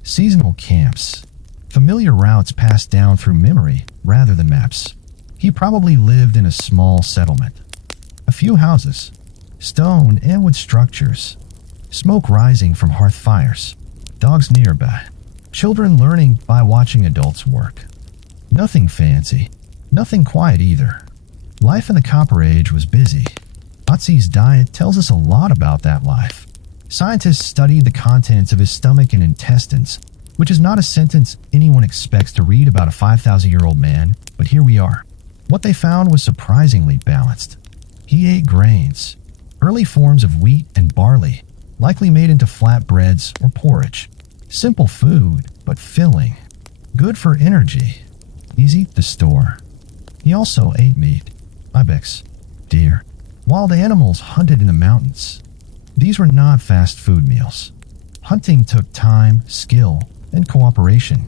Seasonal camps. Familiar routes passed down through memory rather than maps. He probably lived in a small settlement. A few houses, stone and wood structures, smoke rising from hearth fires, dogs nearby, children learning by watching adults work. Nothing fancy, nothing quiet either. Life in the Copper Age was busy. Ötzi's diet tells us a lot about that life. Scientists studied the contents of his stomach and intestines, which is not a sentence anyone expects to read about a 5,000-year-old man, but here we are. What they found was surprisingly balanced. He ate grains, early forms of wheat and barley, likely made into flatbreads or porridge. Simple food, but filling. Good for energy. Easy to store. He also ate meat, ibex, deer, wild animals hunted in the mountains. These were not fast food meals. Hunting took time, skill, and cooperation.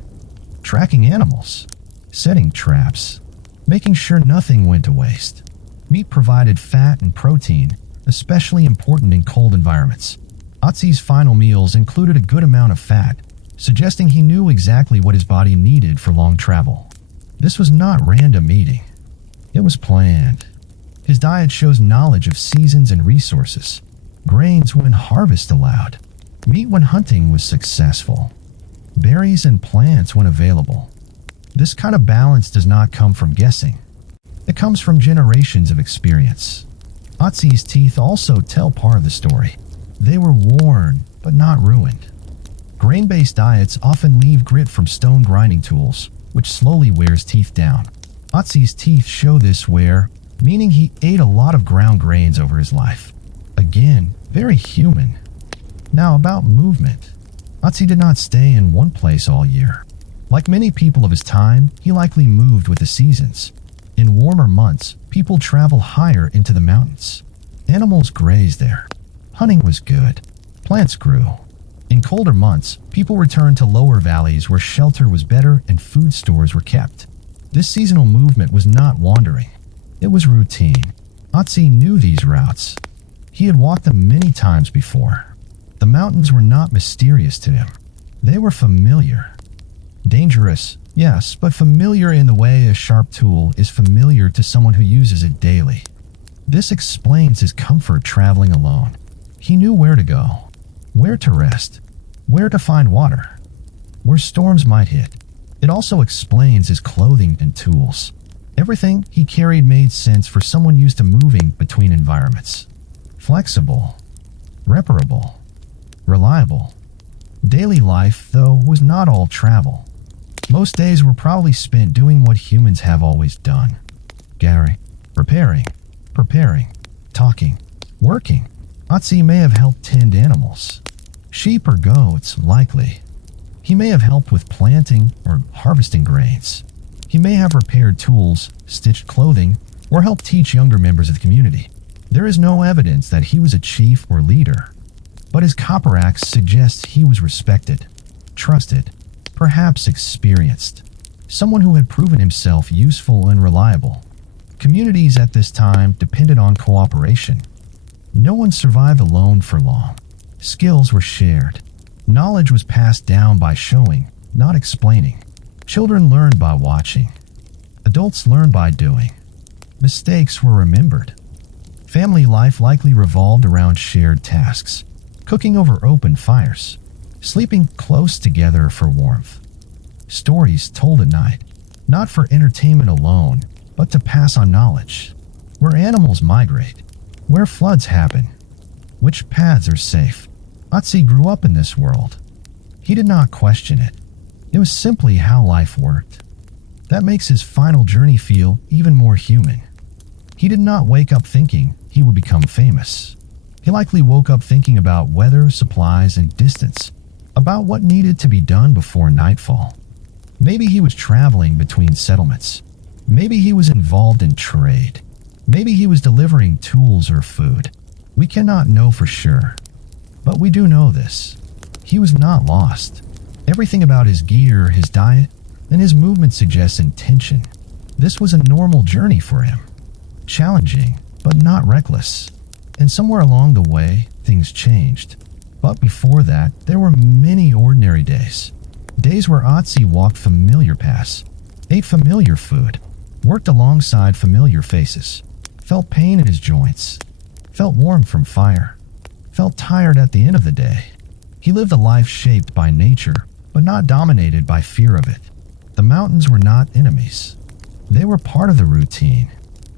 Tracking animals, setting traps, making sure nothing went to waste. Meat provided fat and protein, especially important in cold environments. Ötzi's final meals included a good amount of fat, suggesting he knew exactly what his body needed for long travel. This was not random eating. It was planned. His diet shows knowledge of seasons and resources. Grains when harvest allowed. Meat when hunting was successful. Berries and plants when available. This kind of balance does not come from guessing. It comes from generations of experience. Ötzi's teeth also tell part of the story. They were worn, but not ruined. Grain-based diets often leave grit from stone grinding tools, which slowly wears teeth down. Ötzi's teeth show this wear, meaning he ate a lot of ground grains over his life. Again, very human. Now about movement. Ötzi did not stay in one place all year. Like many people of his time, he likely moved with the seasons. In warmer months, people travel higher into the mountains. Animals grazed there. Hunting was good. Plants grew. In colder months, people returned to lower valleys where shelter was better and food stores were kept. This seasonal movement was not wandering. It was routine. Ötzi knew these routes. He had walked them many times before. The mountains were not mysterious to him. They were familiar. Dangerous, yes, but familiar in the way a sharp tool is familiar to someone who uses it daily. This explains his comfort traveling alone. He knew where to go, where to rest, where to find water, where storms might hit. It also explains his clothing and tools. Everything he carried made sense for someone used to moving between environments. Flexible, reparable, reliable. Daily life, though, was not all travel. Most days were probably spent doing what humans have always done. Gary, preparing, talking, working. Ötzi may have helped tend animals. Sheep or goats, likely. He may have helped with planting or harvesting grains. He may have repaired tools, stitched clothing, or helped teach younger members of the community. There is no evidence that he was a chief or leader, but his copper axe suggests he was respected, trusted, perhaps experienced, someone who had proven himself useful and reliable. Communities at this time depended on cooperation. No one survived alone for long. Skills were shared. Knowledge was passed down by showing, not explaining. Children learned by watching. Adults learned by doing. Mistakes were remembered. Family life likely revolved around shared tasks. Cooking over open fires. Sleeping close together for warmth. Stories told at night, not for entertainment alone, but to pass on knowledge. Where animals migrate. Where floods happen. Which paths are safe. Ötzi grew up in this world. He did not question it. It was simply how life worked. That makes his final journey feel even more human. He did not wake up thinking he would become famous. He likely woke up thinking about weather, supplies, and distance, about what needed to be done before nightfall. Maybe he was traveling between settlements. Maybe he was involved in trade. Maybe he was delivering tools or food. We cannot know for sure. But we do know this. He was not lost. Everything about his gear, his diet, and his movement suggests intention. This was a normal journey for him. Challenging, but not reckless. And somewhere along the way, things changed. But before that, there were many ordinary days. Days where Ötzi walked familiar paths, ate familiar food, worked alongside familiar faces, felt pain in his joints, felt warmth from fire, felt tired at the end of the day. He lived a life shaped by nature, but not dominated by fear of it. The mountains were not enemies. They were part of the routine.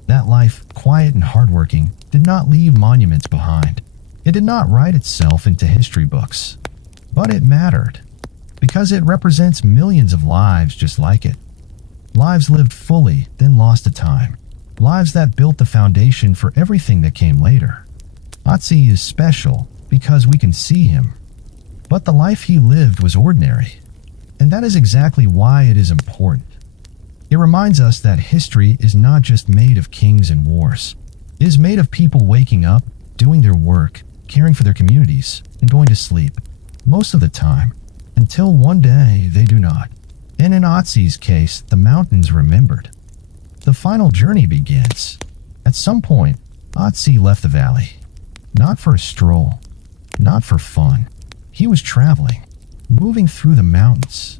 That life, quiet and hardworking, did not leave monuments behind. It did not write itself into history books. But it mattered, because it represents millions of lives just like it. Lives lived fully, then lost to time. Lives that built the foundation for everything that came later. Ötzi is special because we can see him. But the life he lived was ordinary. And that is exactly why it is important. It reminds us that history is not just made of kings and wars. It is made of people waking up, doing their work, caring for their communities, and going to sleep. Most of the time. Until one day they do not. And in Ötzi's case, the mountains remembered. The final journey begins. At some point, Ötzi left the valley. Not for a stroll. Not for fun. He was traveling. Moving through the mountains.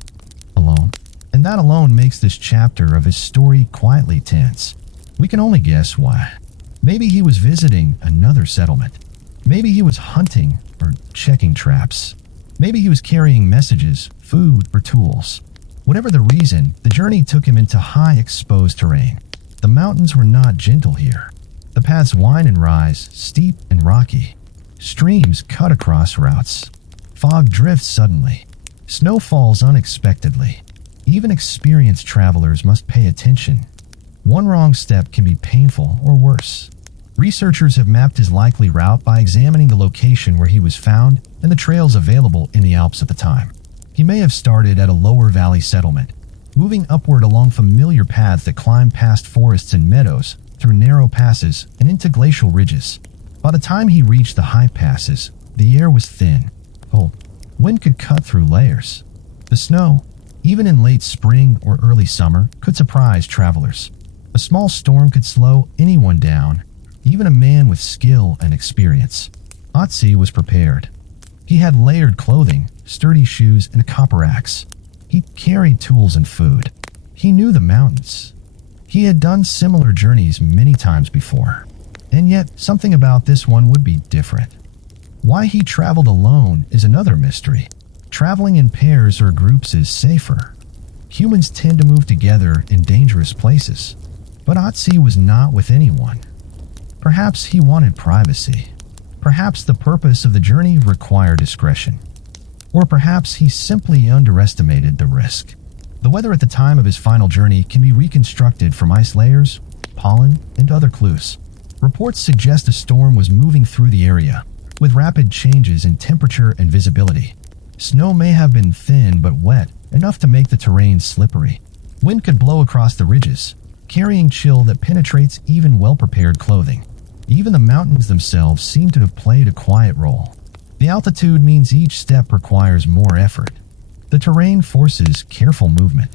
Alone. And that alone makes this chapter of his story quietly tense. We can only guess why. Maybe he was visiting another settlement. Maybe he was hunting or checking traps. Maybe he was carrying messages, food, or tools. Whatever the reason, the journey took him into high exposed terrain. The mountains were not gentle here. The paths wind and rise, steep and rocky. Streams cut across routes. Fog drifts suddenly. Snow falls unexpectedly. Even experienced travelers must pay attention. One wrong step can be painful or worse. Researchers have mapped his likely route by examining the location where he was found and the trails available in the Alps at the time. He may have started at a lower valley settlement, moving upward along familiar paths that climb past forests and meadows, through narrow passes and into glacial ridges. By the time he reached the high passes, the air was thin, cold. Wind could cut through layers. The snow, even in late spring or early summer, could surprise travelers. A small storm could slow anyone down, even a man with skill and experience. Ötzi was prepared. He had layered clothing, sturdy shoes, and a copper axe. He carried tools and food. He knew the mountains. He had done similar journeys many times before. And yet, something about this one would be different. Why he traveled alone is another mystery. Traveling in pairs or groups is safer. Humans tend to move together in dangerous places. But Ötzi was not with anyone. Perhaps he wanted privacy. Perhaps the purpose of the journey required discretion. Or perhaps he simply underestimated the risk. The weather at the time of his final journey can be reconstructed from ice layers, pollen, and other clues. Reports suggest a storm was moving through the area, with rapid changes in temperature and visibility. Snow may have been thin but wet, enough to make the terrain slippery. Wind could blow across the ridges, carrying chill that penetrates even well-prepared clothing. Even the mountains themselves seem to have played a quiet role. The altitude means each step requires more effort. The terrain forces careful movement.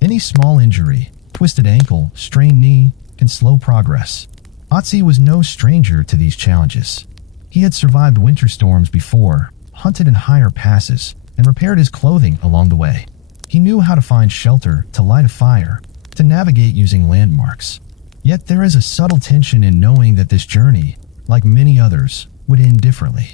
Any small injury, twisted ankle, strained knee, can slow progress. Ötzi was no stranger to these challenges. He had survived winter storms before, hunted in higher passes, and repaired his clothing along the way. He knew how to find shelter, to light a fire, to navigate using landmarks. Yet there is a subtle tension in knowing that this journey, like many others, would end differently.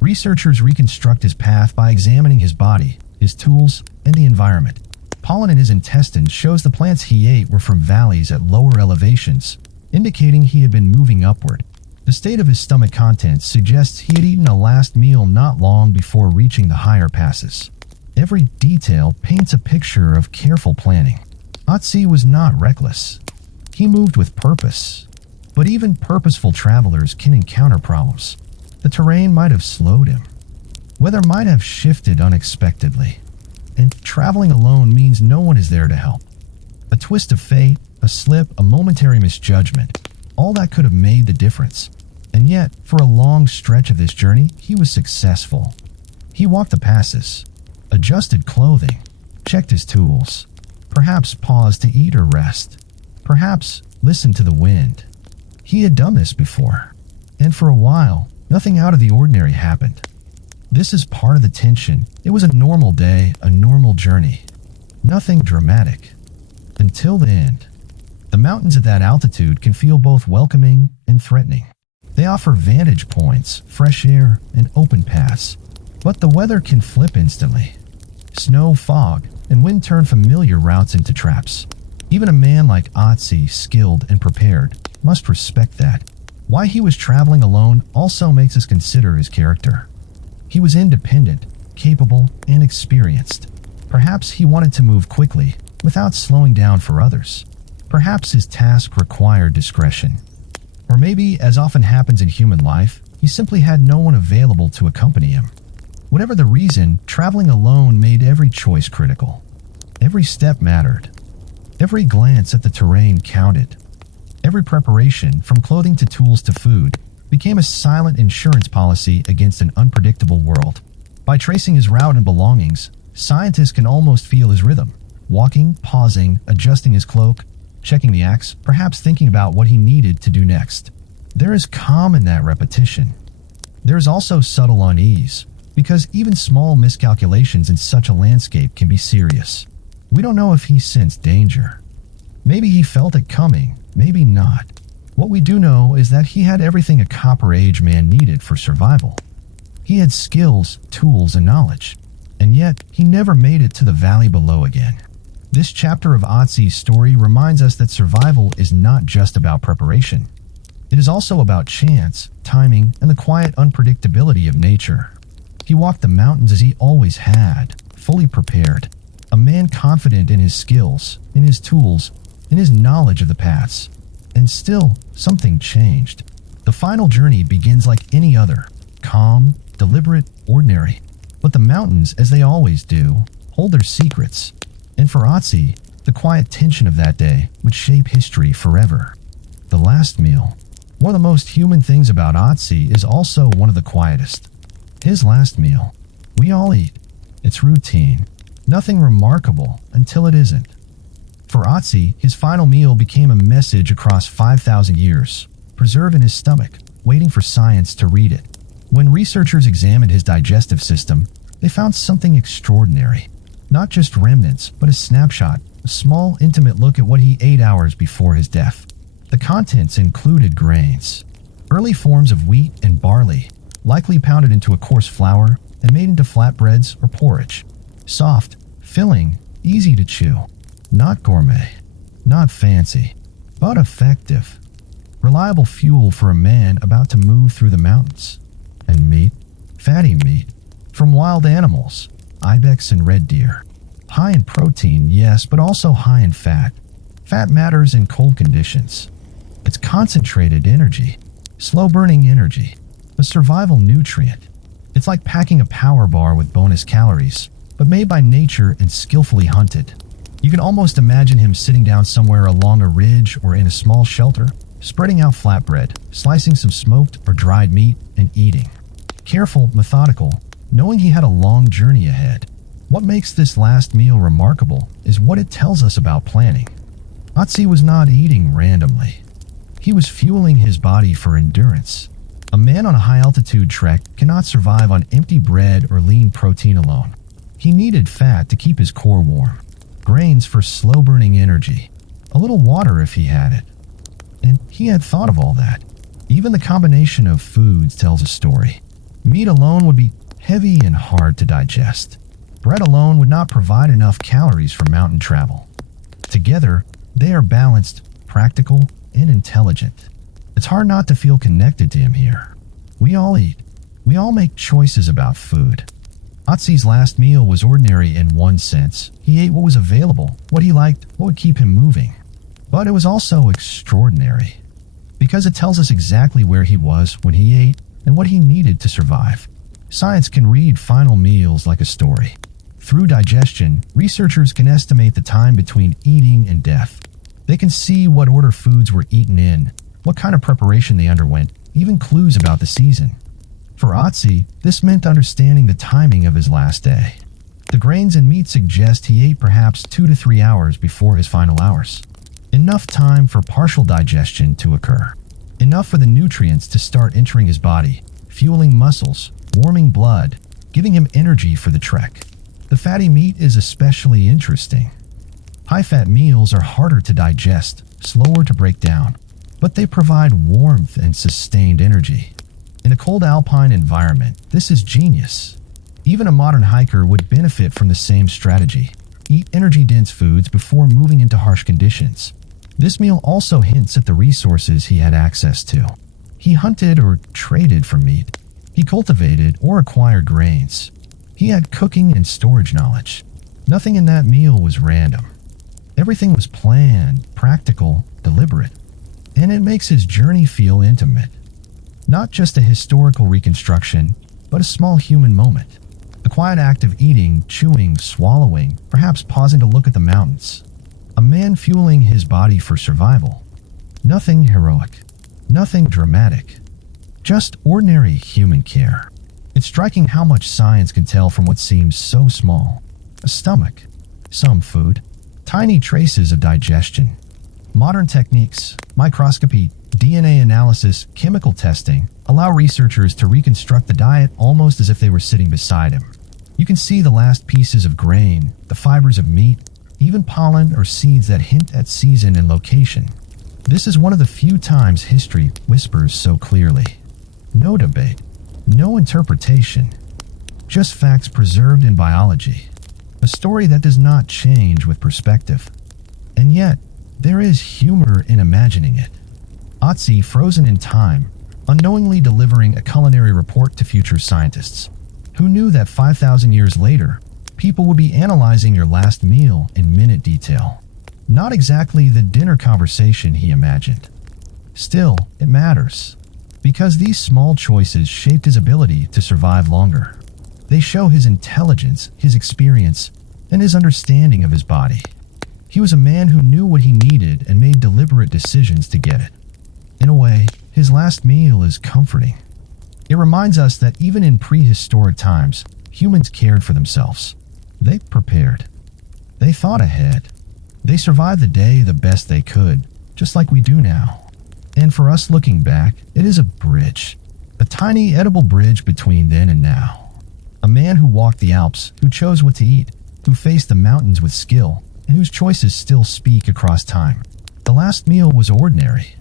Researchers reconstruct his path by examining his body, his tools, and the environment. Pollen in his intestines shows the plants he ate were from valleys at lower elevations, indicating he had been moving upward. The state of his stomach contents suggests he had eaten a last meal not long before reaching the higher passes. Every detail paints a picture of careful planning. Ötzi was not reckless. He moved with purpose. But even purposeful travelers can encounter problems. The terrain might have slowed him. Weather might have shifted unexpectedly. And traveling alone means no one is there to help. A twist of fate, a slip, a momentary misjudgment, all that could have made the difference. And yet, for a long stretch of this journey, he was successful. He walked the passes, adjusted clothing, checked his tools, perhaps paused to eat or rest, perhaps listened to the wind. He had done this before, and for a while, nothing out of the ordinary happened. This is part of the tension. It was a normal day, a normal journey. Nothing dramatic. Until the end. The mountains at that altitude can feel both welcoming and threatening. They offer vantage points, fresh air, and open paths. But the weather can flip instantly. Snow, fog, and wind turn familiar routes into traps. Even a man like Ötzi, skilled and prepared, must respect that. Why he was traveling alone also makes us consider his character. He was independent, capable, and experienced. Perhaps he wanted to move quickly, without slowing down for others. Perhaps his task required discretion. Or maybe, as often happens in human life, he simply had no one available to accompany him. Whatever the reason, traveling alone made every choice critical. Every step mattered. Every glance at the terrain counted. Every preparation, from clothing to tools to food, became a silent insurance policy against an unpredictable world. By tracing his route and belongings, scientists can almost feel his rhythm. Walking, pausing, adjusting his cloak, checking the axe, perhaps thinking about what he needed to do next. There is calm in that repetition. There is also subtle unease, because even small miscalculations in such a landscape can be serious. We don't know if he sensed danger. Maybe he felt it coming, maybe not. What we do know is that he had everything a Copper Age man needed for survival. He had skills, tools, and knowledge, and yet he never made it to the valley below again. This chapter of Ötzi's story reminds us that survival is not just about preparation. It is also about chance, timing, and the quiet unpredictability of nature. He walked the mountains as he always had, fully prepared. A man confident in his skills, in his tools, in his knowledge of the paths. And still, something changed. The final journey begins like any other, calm, deliberate, ordinary. But the mountains, as they always do, hold their secrets. And for Ötzi, the quiet tension of that day would shape history forever. The last meal. One of the most human things about Ötzi is also one of the quietest. His last meal. We all eat. It's routine. Nothing remarkable until it isn't. For Ötzi, his final meal became a message across 5,000 years, preserved in his stomach, waiting for science to read it. When researchers examined his digestive system, they found something extraordinary. Not just remnants, but a snapshot, a small, intimate look at what he ate hours before his death. The contents included grains, early forms of wheat and barley, likely pounded into a coarse flour and made into flatbreads or porridge. Soft, filling, easy to chew. Not gourmet, not fancy, but effective. Reliable fuel for a man about to move through the mountains. And meat, fatty meat, from wild animals, ibex and red deer. High in protein, yes, but also high in fat. Fat matters in cold conditions. It's concentrated energy, slow-burning energy, a survival nutrient. It's like packing a power bar with bonus calories, but made by nature and skillfully hunted. You can almost imagine him sitting down somewhere along a ridge or in a small shelter, spreading out flatbread, slicing some smoked or dried meat, and eating. Careful, methodical, knowing he had a long journey ahead. What makes this last meal remarkable is what it tells us about planning. Ötzi was not eating randomly. He was fueling his body for endurance. A man on a high-altitude trek cannot survive on empty bread or lean protein alone. He needed fat to keep his core warm, grains for slow-burning energy, a little water if he had it. And he had thought of all that. Even the combination of foods tells a story. Meat alone would be heavy and hard to digest. Bread alone would not provide enough calories for mountain travel. Together, they are balanced, practical, and intelligent. It's hard not to feel connected to him here. We all eat. We all make choices about food. Ötzi's last meal was ordinary in one sense. He ate what was available, what he liked, what would keep him moving. But it was also extraordinary, because it tells us exactly where he was when he ate and what he needed to survive. Science can read final meals like a story. Through digestion, researchers can estimate the time between eating and death. They can see what order foods were eaten in, what kind of preparation they underwent, even clues about the season. For Ötzi, this meant understanding the timing of his last day. The grains and meat suggest he ate perhaps 2 to 3 hours before his final hours. Enough time for partial digestion to occur. Enough for the nutrients to start entering his body, fueling muscles, warming blood, giving him energy for the trek. The fatty meat is especially interesting. High-fat meals are harder to digest, slower to break down, but they provide warmth and sustained energy. In a cold alpine environment, this is genius. Even a modern hiker would benefit from the same strategy. Eat energy-dense foods before moving into harsh conditions. This meal also hints at the resources he had access to. He hunted or traded for meat. He cultivated or acquired grains. He had cooking and storage knowledge. Nothing in that meal was random. Everything was planned, practical, deliberate. And it makes his journey feel intimate. Not just a historical reconstruction, but a small human moment. The quiet act of eating, chewing, swallowing, perhaps pausing to look at the mountains. A man fueling his body for survival. Nothing heroic. Nothing dramatic. Just ordinary human care. It's striking how much science can tell from what seems so small. A stomach. Some food. Tiny traces of digestion. Modern techniques, microscopy, DNA analysis, chemical testing, allow researchers to reconstruct the diet almost as if they were sitting beside him. You can see the last pieces of grain, the fibers of meat, even pollen or seeds that hint at season and location. This is one of the few times history whispers so clearly. No debate, no interpretation, just facts preserved in biology. A story that does not change with perspective. And yet, there is humor in imagining it. Ötzi frozen in time, unknowingly delivering a culinary report to future scientists. Who knew that 5,000 years later, people would be analyzing your last meal in minute detail? Not exactly the dinner conversation he imagined. Still, it matters. Because these small choices shaped his ability to survive longer. They show his intelligence, his experience, and his understanding of his body. He was a man who knew what he needed and made deliberate decisions to get it. In a way, his last meal is comforting. It reminds us that even in prehistoric times, humans cared for themselves. They prepared. They thought ahead. They survived the day the best they could, just like we do now. And for us looking back, it is a bridge. A tiny edible bridge between then and now. A man who walked the Alps, who chose what to eat, who faced the mountains with skill, and whose choices still speak across time. The last meal was ordinary,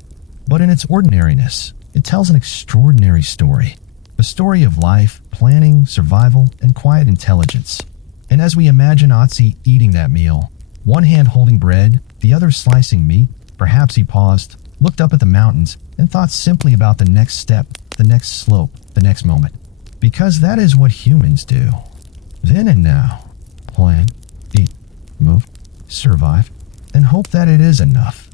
but in its ordinariness, it tells an extraordinary story. A story of life, planning, survival, and quiet intelligence. And as we imagine Ötzi eating that meal, one hand holding bread, the other slicing meat, perhaps he paused, looked up at the mountains, and thought simply about the next step, the next slope, the next moment. Because that is what humans do. Then and now. Plan, eat, move, survive, and hope that it is enough.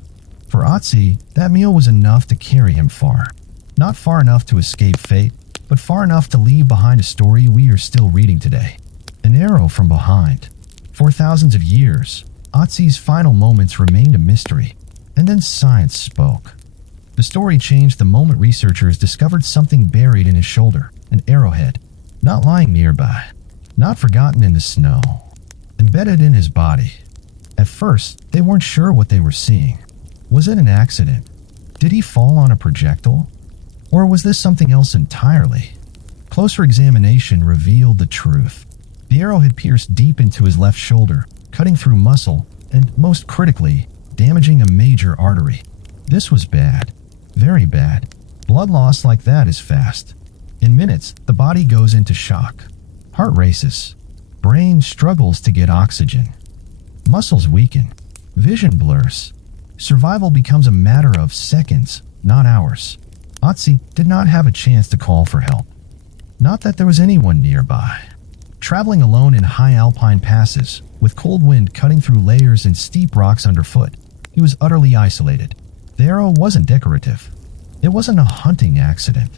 For Ötzi, that meal was enough to carry him far. Not far enough to escape fate, but far enough to leave behind a story we are still reading today. An arrow from behind. For thousands of years, Ötzi's final moments remained a mystery, and then science spoke. The story changed the moment researchers discovered something buried in his shoulder, an arrowhead, not lying nearby, not forgotten in the snow, embedded in his body. At first, they weren't sure what they were seeing. Was it an accident? Did he fall on a projectile? Or was this something else entirely? Closer examination revealed the truth. The arrow had pierced deep into his left shoulder, cutting through muscle, and most critically, damaging a major artery. This was bad. Very bad. Blood loss like that is fast. In minutes, the body goes into shock. Heart races. Brain struggles to get oxygen. Muscles weaken. Vision blurs. Survival becomes a matter of seconds, not hours. Ötzi did not have a chance to call for help. Not that there was anyone nearby. Traveling alone in high alpine passes, with cold wind cutting through layers and steep rocks underfoot, he was utterly isolated. The arrow wasn't decorative. It wasn't a hunting accident.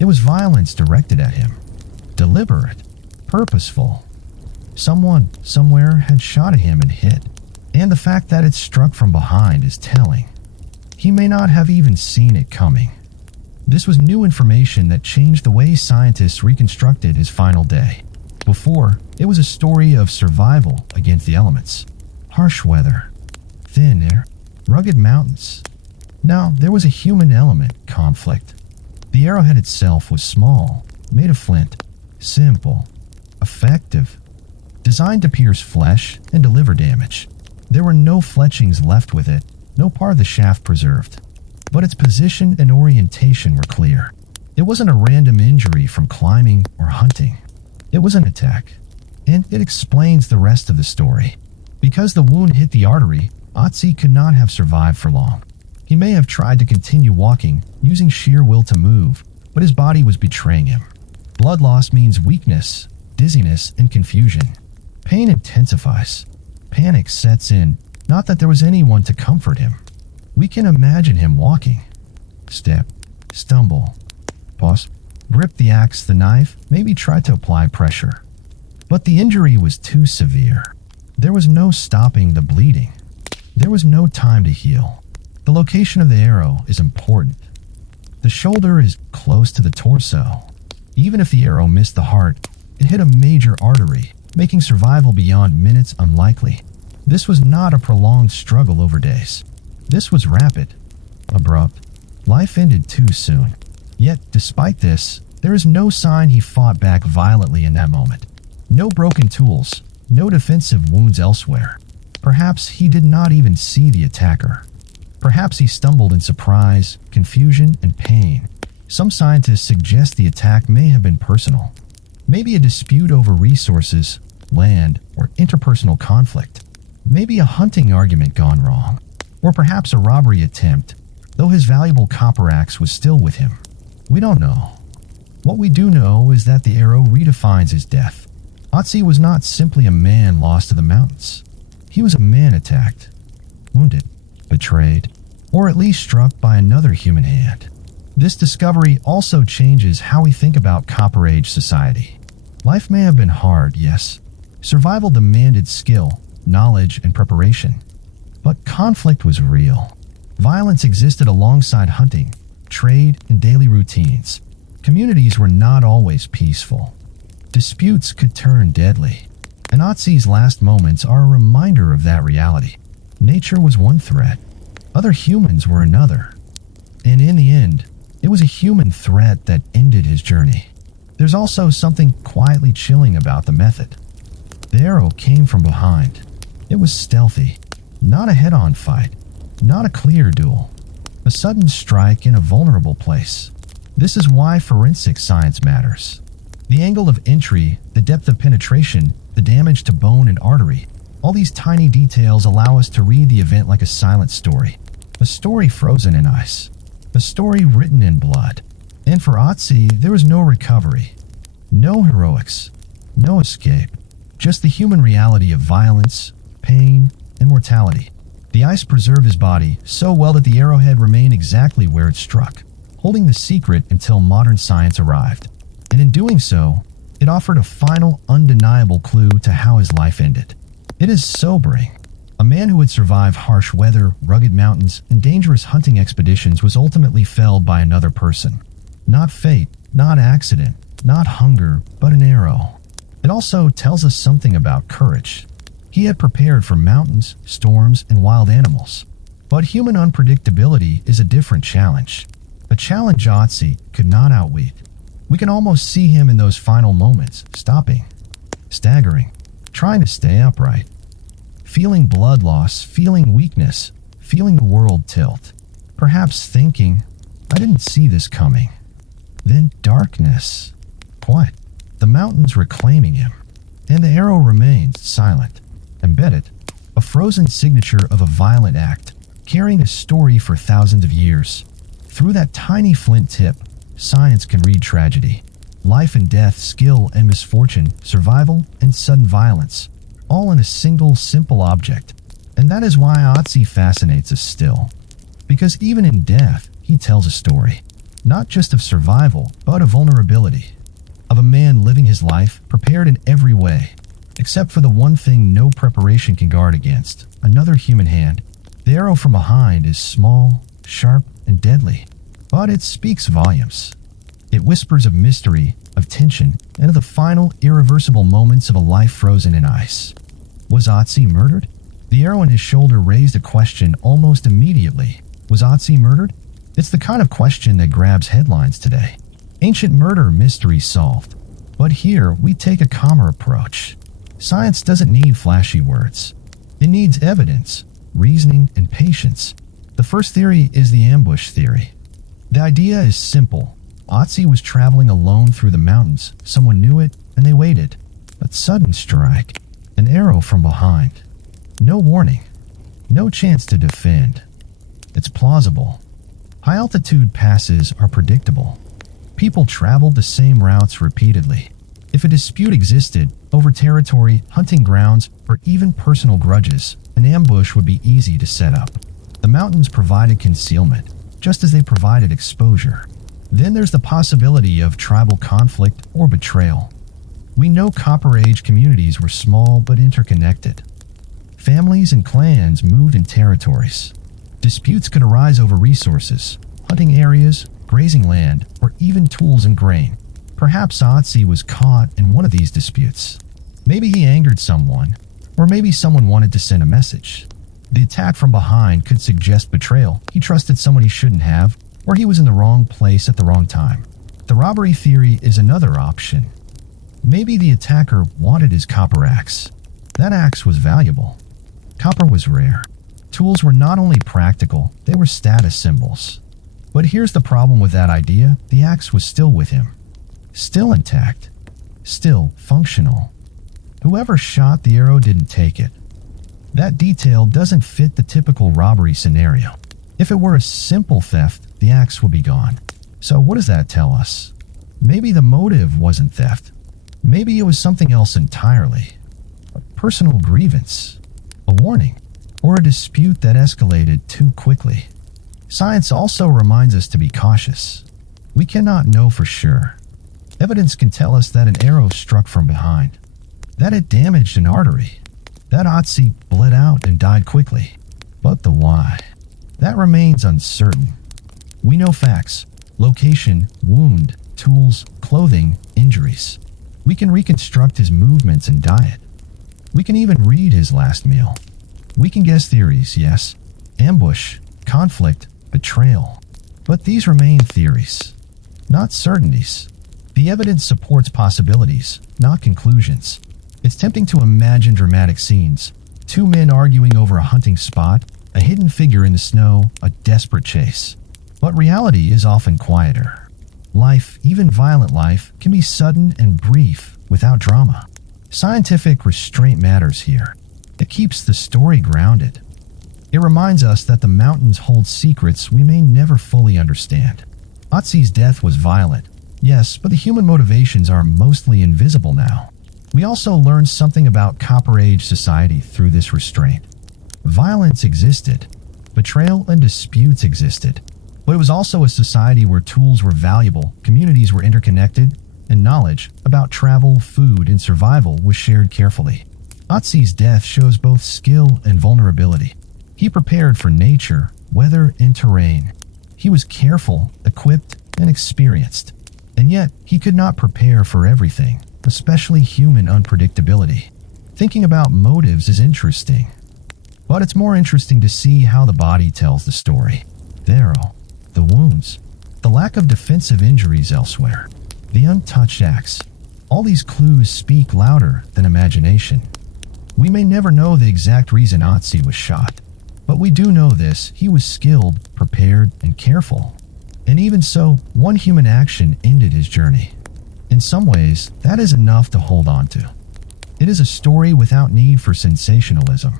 It was violence directed at him. Deliberate. Purposeful. Someone, somewhere, had shot at him and hit. And the fact that it struck from behind is telling. He may not have even seen it coming. This was new information that changed the way scientists reconstructed his final day. Before, it was a story of survival against the elements. Harsh weather. Thin air. Rugged mountains. Now, there was a human element, conflict. The arrowhead itself was small, made of flint, simple, effective, designed to pierce flesh and deliver damage. There were no fletchings left with it, no part of the shaft preserved. But its position and orientation were clear. It wasn't a random injury from climbing or hunting. It was an attack. And it explains the rest of the story. Because the wound hit the artery, Ötzi could not have survived for long. He may have tried to continue walking, using sheer will to move, but his body was betraying him. Blood loss means weakness, dizziness, and confusion. Pain intensifies. Panic sets in, not that there was anyone to comfort him. We can imagine him walking. Step, stumble, pause, grip the axe, the knife, maybe try to apply pressure. But the injury was too severe. There was no stopping the bleeding. There was no time to heal. The location of the arrow is important. The shoulder is close to the torso. Even if the arrow missed the heart, it hit a major artery, making survival beyond minutes unlikely. This was not a prolonged struggle over days. This was rapid, abrupt. Life ended too soon. Yet, despite this, there is no sign he fought back violently in that moment. No broken tools, no defensive wounds elsewhere. Perhaps he did not even see the attacker. Perhaps he stumbled in surprise, confusion, and pain. Some scientists suggest the attack may have been personal. Maybe a dispute over resources, land, or interpersonal conflict. Maybe a hunting argument gone wrong. Or perhaps a robbery attempt, though his valuable copper axe was still with him. We don't know. What we do know is that the arrow redefines his death. Ötzi was not simply a man lost to the mountains. He was a man attacked, wounded, betrayed, or at least struck by another human hand. This discovery also changes how we think about Copper Age society. Life may have been hard, yes. Survival demanded skill, knowledge, and preparation. But conflict was real. Violence existed alongside hunting, trade, and daily routines. Communities were not always peaceful. Disputes could turn deadly. And Ötzi's last moments are a reminder of that reality. Nature was one threat. Other humans were another. And in the end, it was a human threat that ended his journey. There's also something quietly chilling about the method. The arrow came from behind. It was stealthy. Not a head-on fight. Not a clear duel. A sudden strike in a vulnerable place. This is why forensic science matters. The angle of entry, the depth of penetration, the damage to bone and artery, all these tiny details allow us to read the event like a silent story. A story frozen in ice. A story written in blood. And for Ötzi, there was no recovery. No heroics. No escape. Just the human reality of violence, pain, and mortality. The ice preserved his body so well that the arrowhead remained exactly where it struck, holding the secret until modern science arrived. And in doing so, it offered a final, undeniable clue to how his life ended. It is sobering. A man who would survive harsh weather, rugged mountains, and dangerous hunting expeditions was ultimately felled by another person. Not fate, not accident, not hunger, but an arrow. It also tells us something about courage. He had prepared for mountains, storms, and wild animals. But human unpredictability is a different challenge. A challenge Ötzi could not outweigh. We can almost see him in those final moments, stopping, staggering, trying to stay upright. Feeling blood loss, feeling weakness, feeling the world tilt. Perhaps thinking, I didn't see this coming. Then darkness. Quiet. The mountains reclaiming him. And the arrow remains silent, embedded. A frozen signature of a violent act, carrying a story for thousands of years. Through that tiny flint tip, science can read tragedy. Life and death, skill and misfortune, survival and sudden violence. All in a single, simple object. And that is why Ötzi fascinates us still. Because even in death, he tells a story. Not just of survival, but of vulnerability. Of a man living his life, prepared in every way. Except for the one thing no preparation can guard against. Another human hand. The arrow from behind is small, sharp, and deadly. But it speaks volumes. It whispers of mystery, of tension, and of the final, irreversible moments of a life frozen in ice. Was Ötzi murdered? The arrow in his shoulder raised a question almost immediately. Was Ötzi murdered? It's the kind of question that grabs headlines today. Ancient murder mystery solved. But here, we take a calmer approach. Science doesn't need flashy words. It needs evidence, reasoning, and patience. The first theory is the ambush theory. The idea is simple. Ötzi was traveling alone through the mountains. Someone knew it, and they waited. A sudden strike. An arrow from behind. No warning. No chance to defend. It's plausible. High-altitude passes are predictable. People traveled the same routes repeatedly. If a dispute existed over territory, hunting grounds, or even personal grudges, an ambush would be easy to set up. The mountains provided concealment, just as they provided exposure. Then there's the possibility of tribal conflict or betrayal. We know Copper Age communities were small but interconnected. Families and clans moved in territories. Disputes could arise over resources, hunting areas, grazing land, or even tools and grain. Perhaps Ötzi was caught in one of these disputes. Maybe he angered someone, or maybe someone wanted to send a message. The attack from behind could suggest betrayal. He trusted someone he shouldn't have, or he was in the wrong place at the wrong time. The robbery theory is another option. Maybe the attacker wanted his copper axe. That axe was valuable. Copper was rare. Tools were not only practical, they were status symbols. But here's the problem with that idea. The axe was still with him. Still intact. Still functional. Whoever shot the arrow didn't take it. That detail doesn't fit the typical robbery scenario. If it were a simple theft, the axe would be gone. So what does that tell us? Maybe the motive wasn't theft. Maybe it was something else entirely. A personal grievance, a warning, or a dispute that escalated too quickly. Science also reminds us to be cautious. We cannot know for sure. Evidence can tell us that an arrow struck from behind, that it damaged an artery, that Ötzi bled out and died quickly. But the why? That remains uncertain. We know facts: location, wound, tools, clothing, injuries. We can reconstruct his movements and diet. We can even read his last meal. We can guess theories, yes. Ambush, conflict, betrayal. But these remain theories, not certainties. The evidence supports possibilities, not conclusions. It's tempting to imagine dramatic scenes. Two men arguing over a hunting spot, a hidden figure in the snow, a desperate chase. But reality is often quieter. Life, even violent life, can be sudden and brief without drama. Scientific restraint matters here. It keeps the story grounded. It reminds us that the mountains hold secrets we may never fully understand. Ötzi's death was violent, yes, but the human motivations are mostly invisible now. We also learn something about Copper Age society through this restraint. Violence existed. Betrayal and disputes existed. But it was also a society where tools were valuable, communities were interconnected, and knowledge about travel, food, and survival was shared carefully. Ötzi's death shows both skill and vulnerability. He prepared for nature, weather, and terrain. He was careful, equipped, and experienced. And yet, he could not prepare for everything, especially human unpredictability. Thinking about motives is interesting. But it's more interesting to see how the body tells the story. The arrow, the wounds, the lack of defensive injuries elsewhere, the untouched axe. All these clues speak louder than imagination. We may never know the exact reason Ötzi was shot, but we do know this: he was skilled, prepared, and careful. And even so, one human action ended his journey. In some ways, that is enough to hold on to. It is a story without need for sensationalism.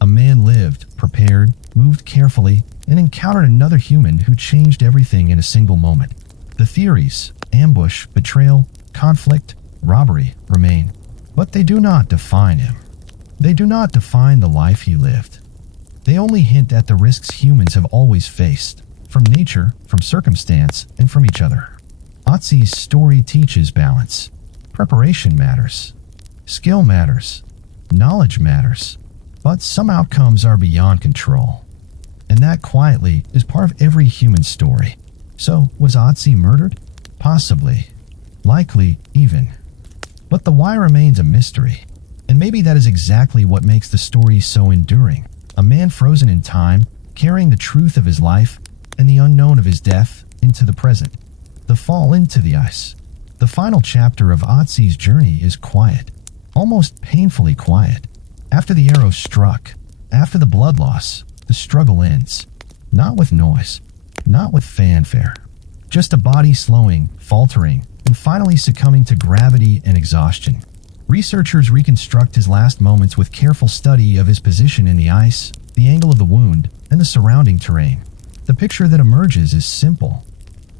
A man lived, prepared, moved carefully, and encountered another human who changed everything in a single moment. The theories, ambush, betrayal, conflict, robbery, remain, but they do not define him. They do not define the life he lived. They only hint at the risks humans have always faced, from nature, from circumstance, and from each other. Ötzi's story teaches balance. Preparation matters. Skill matters. Knowledge matters. But some outcomes are beyond control. And that quietly is part of every human story. So, was Ötzi murdered? Possibly. Likely, even. But the why remains a mystery. And maybe that is exactly what makes the story so enduring. A man frozen in time, carrying the truth of his life and the unknown of his death into the present. The fall into the ice. The final chapter of Ötzi's journey is quiet, almost painfully quiet. After the arrow struck, after the blood loss, the struggle ends. Not with noise, not with fanfare. Just a body slowing, faltering, and finally succumbing to gravity and exhaustion. Researchers reconstruct his last moments with careful study of his position in the ice, the angle of the wound, and the surrounding terrain. The picture that emerges is simple,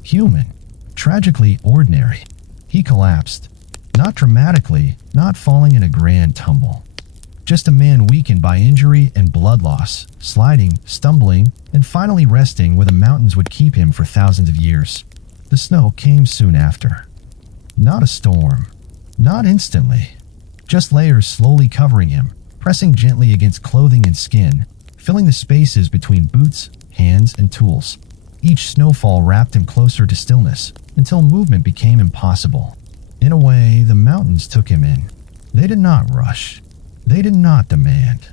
human, tragically ordinary. He collapsed, not dramatically, not falling in a grand tumble. Just a man weakened by injury and blood loss, sliding, stumbling, and finally resting where the mountains would keep him for thousands of years. The snow came soon after. Not a storm, not instantly, just layers slowly covering him, pressing gently against clothing and skin, filling the spaces between boots, hands, and tools. Each snowfall wrapped him closer to stillness, until movement became impossible. In a way, the mountains took him in. They did not rush. They did not demand.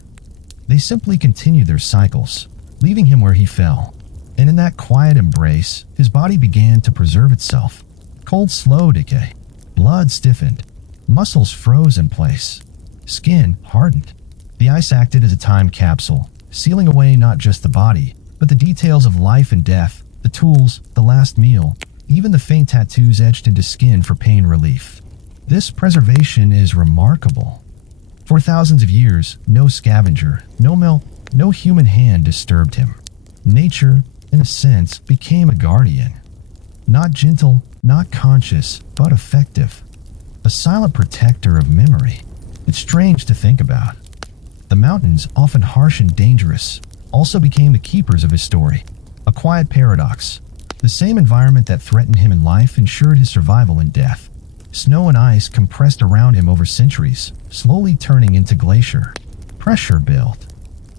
They simply continued their cycles, leaving him where he fell. And in that quiet embrace, his body began to preserve itself. Cold, slow decay. Blood stiffened. Muscles froze in place. Skin hardened. The ice acted as a time capsule, sealing away not just the body, but the details of life and death, the tools, the last meal, even the faint tattoos etched into skin for pain relief. This preservation is remarkable. For thousands of years, no scavenger, no human hand disturbed him. Nature, in a sense, became a guardian. Not gentle, not conscious, but effective. A silent protector of memory. It's strange to think about. The mountains, often harsh and dangerous, also became the keepers of his story. A quiet paradox. The same environment that threatened him in life ensured his survival in death. Snow and ice compressed around him over centuries, slowly turning into glacier. Pressure built.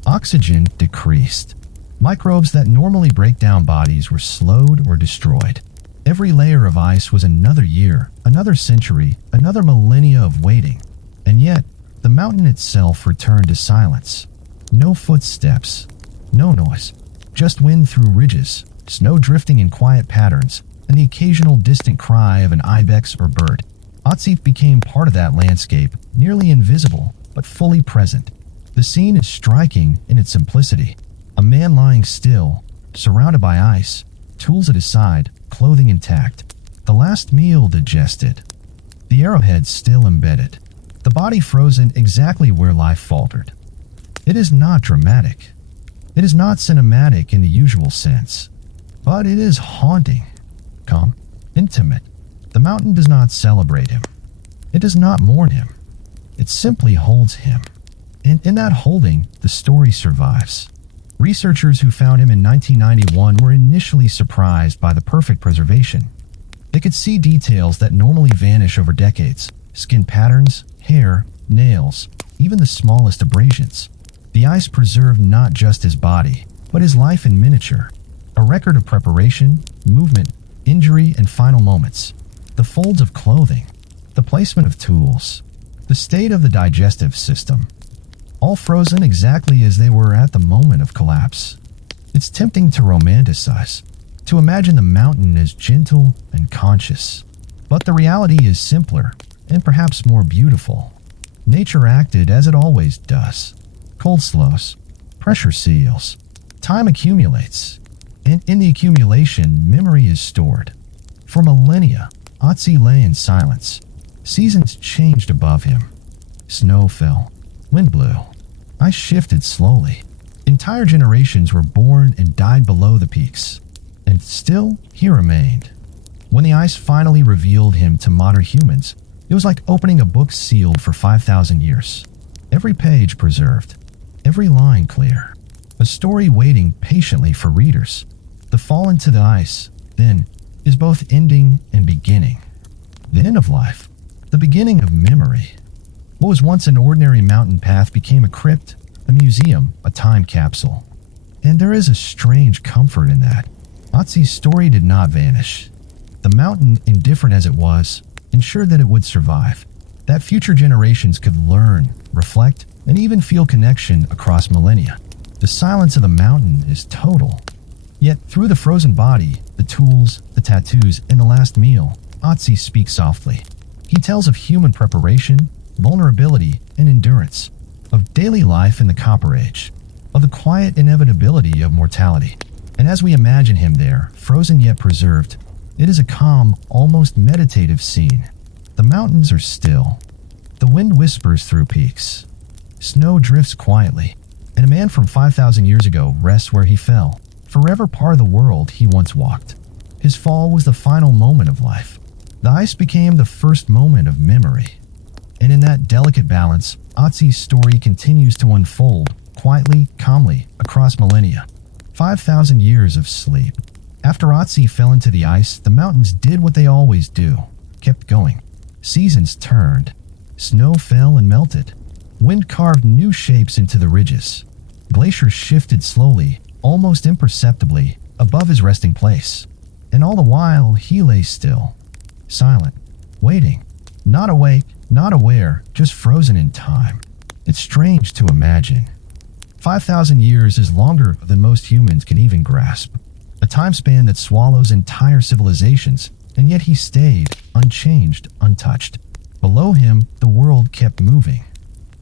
Oxygen decreased. Microbes that normally break down bodies were slowed or destroyed. Every layer of ice was another year, another century, another millennia of waiting. And yet, the mountain itself returned to silence. No footsteps, no noise, just wind through ridges, snow drifting in quiet patterns, and the occasional distant cry of an ibex or bird. Ötzi became part of that landscape, nearly invisible, but fully present. The scene is striking in its simplicity. A man lying still, surrounded by ice, tools at his side, clothing intact. The last meal digested. The arrowhead still embedded. The body frozen exactly where life faltered. It is not dramatic. It is not cinematic in the usual sense. But it is haunting. Calm, intimate. The mountain does not celebrate him. It does not mourn him. It simply holds him. And in that holding, the story survives. Researchers who found him in 1991 were initially surprised by the perfect preservation. They could see details that normally vanish over decades. Skin patterns, hair, nails, even the smallest abrasions. The ice preserved not just his body, but his life in miniature. A record of preparation, movement, injury, and final moments. The folds of clothing, the placement of tools, the state of the digestive system. All frozen exactly as they were at the moment of collapse. It's tempting to romanticize, to imagine the mountain as gentle and conscious. But the reality is simpler, and perhaps more beautiful. Nature acted as it always does. Cold slows, pressure seals, time accumulates, and in the accumulation, memory is stored. For millennia, Ötzi lay in silence. Seasons changed above him. Snow fell, wind blew, ice shifted slowly. Entire generations were born and died below the peaks, and still he remained. When the ice finally revealed him to modern humans, it was like opening a book sealed for 5,000 years. Every page preserved, every line clear. A story waiting patiently for readers. The fall into the ice, then, is both ending and beginning. The end of life, the beginning of memory. What was once an ordinary mountain path became a crypt, a museum, a time capsule. And there is a strange comfort in that. Ötzi's story did not vanish. The mountain, indifferent as it was, ensured that it would survive, that future generations could learn, reflect, and even feel connection across millennia. The silence of the mountain is total. Yet, through the frozen body, the tools, the tattoos, and the last meal, Ötzi speaks softly. He tells of human preparation, vulnerability, and endurance, of daily life in the Copper Age, of the quiet inevitability of mortality. And as we imagine him there, frozen yet preserved, it is a calm, almost meditative scene. The mountains are still. The wind whispers through peaks. Snow drifts quietly, and a man from 5,000 years ago rests where he fell, forever part of the world he once walked. His fall was the final moment of life. The ice became the first moment of memory. And in that delicate balance, Ötzi's story continues to unfold, quietly, calmly, across millennia. 5,000 years of sleep. After Ötzi fell into the ice, the mountains did what they always do, kept going. Seasons turned. Snow fell and melted. Wind carved new shapes into the ridges. Glaciers shifted slowly, almost imperceptibly, above his resting place. And all the while, he lay still, silent, waiting, not awake, not aware, just frozen in time. It's strange to imagine. 5,000 years is longer than most humans can even grasp. A time span that swallows entire civilizations, and yet he stayed, unchanged, untouched. Below him, the world kept moving.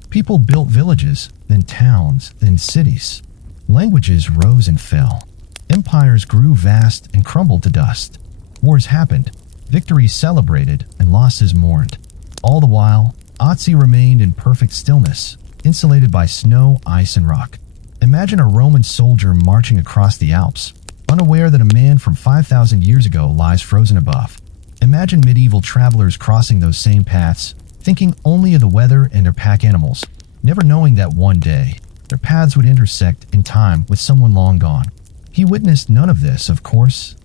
People built villages, then towns, then cities. Languages rose and fell. Empires grew vast and crumbled to dust. Wars happened, victories celebrated, and losses mourned. All the while, Ötzi remained in perfect stillness, insulated by snow, ice, and rock. Imagine a Roman soldier marching across the Alps, unaware that a man from 5,000 years ago lies frozen above. Imagine medieval travelers crossing those same paths, thinking only of the weather and their pack animals, never knowing that one day, their paths would intersect in time with someone long gone. He witnessed none of this, of course,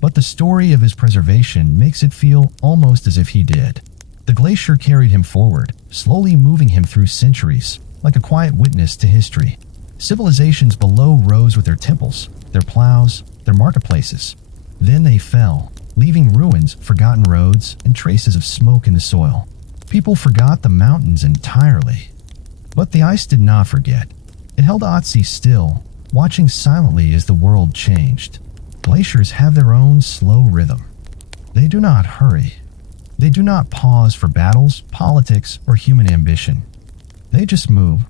but the story of his preservation makes it feel almost as if he did. The glacier carried him forward, slowly moving him through centuries, like a quiet witness to history. Civilizations below rose with their temples, their plows, their marketplaces. Then they fell, leaving ruins, forgotten roads, and traces of smoke in the soil. People forgot the mountains entirely. But the ice did not forget. It held Ötzi still, watching silently as the world changed. Glaciers have their own slow rhythm. They do not hurry. They do not pause for battles, politics, or human ambition. They just move.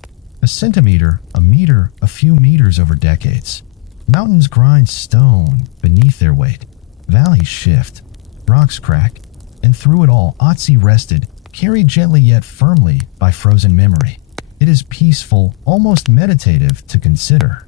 A centimeter, a meter, a few meters over decades. Mountains grind stone beneath their weight. Valleys shift. Rocks crack. And through it all, Ötzi rested, carried gently yet firmly by frozen memory. It is peaceful, almost meditative to consider.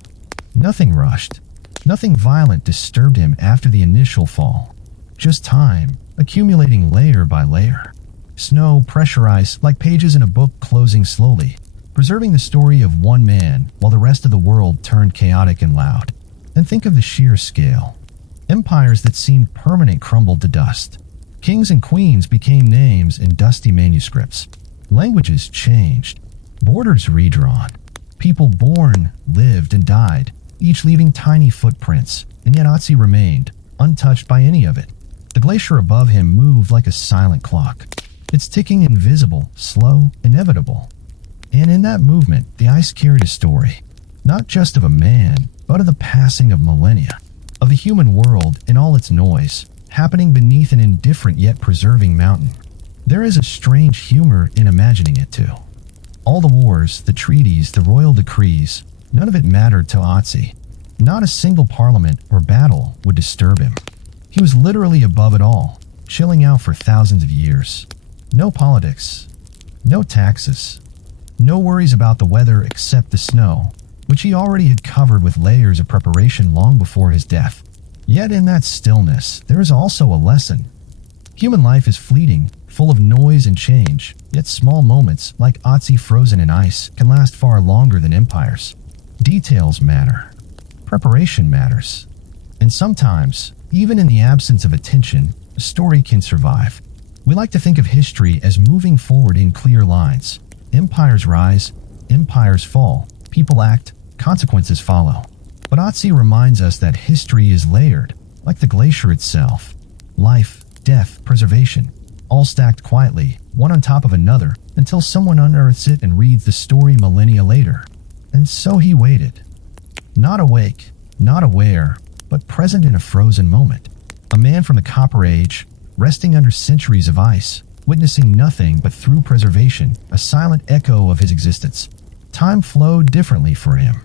Nothing rushed. Nothing violent disturbed him after the initial fall. Just time, accumulating layer by layer. Snow pressurized like pages in a book closing slowly, preserving the story of one man while the rest of the world turned chaotic and loud. And think of the sheer scale. Empires that seemed permanent crumbled to dust. Kings and queens became names in dusty manuscripts. Languages changed. Borders redrawn. People born, lived, and died, each leaving tiny footprints, and yet Ötzi remained, untouched by any of it. The glacier above him moved like a silent clock. Its ticking invisible, slow, inevitable. And in that movement, the ice carried a story, not just of a man, but of the passing of millennia, of the human world in all its noise, happening beneath an indifferent yet preserving mountain. There is a strange humor in imagining it too. All the wars, the treaties, the royal decrees, none of it mattered to Ötzi. Not a single parliament or battle would disturb him. He was literally above it all, chilling out for thousands of years. No politics, no taxes, no worries about the weather except the snow, which he already had covered with layers of preparation long before his death. Yet in that stillness, there is also a lesson. Human life is fleeting, full of noise and change, yet small moments, like Ötzi frozen in ice, can last far longer than empires. Details matter. Preparation matters. And sometimes, even in the absence of attention, a story can survive. We like to think of history as moving forward in clear lines. Empires rise, empires fall, people act, consequences follow. But Ötzi reminds us that history is layered, like the glacier itself. Life, death, preservation, all stacked quietly, one on top of another, until someone unearths it and reads the story millennia later. And so he waited. Not awake, not aware, but present in a frozen moment. A man from the Copper Age, resting under centuries of ice, witnessing nothing but through preservation, a silent echo of his existence. Time flowed differently for him.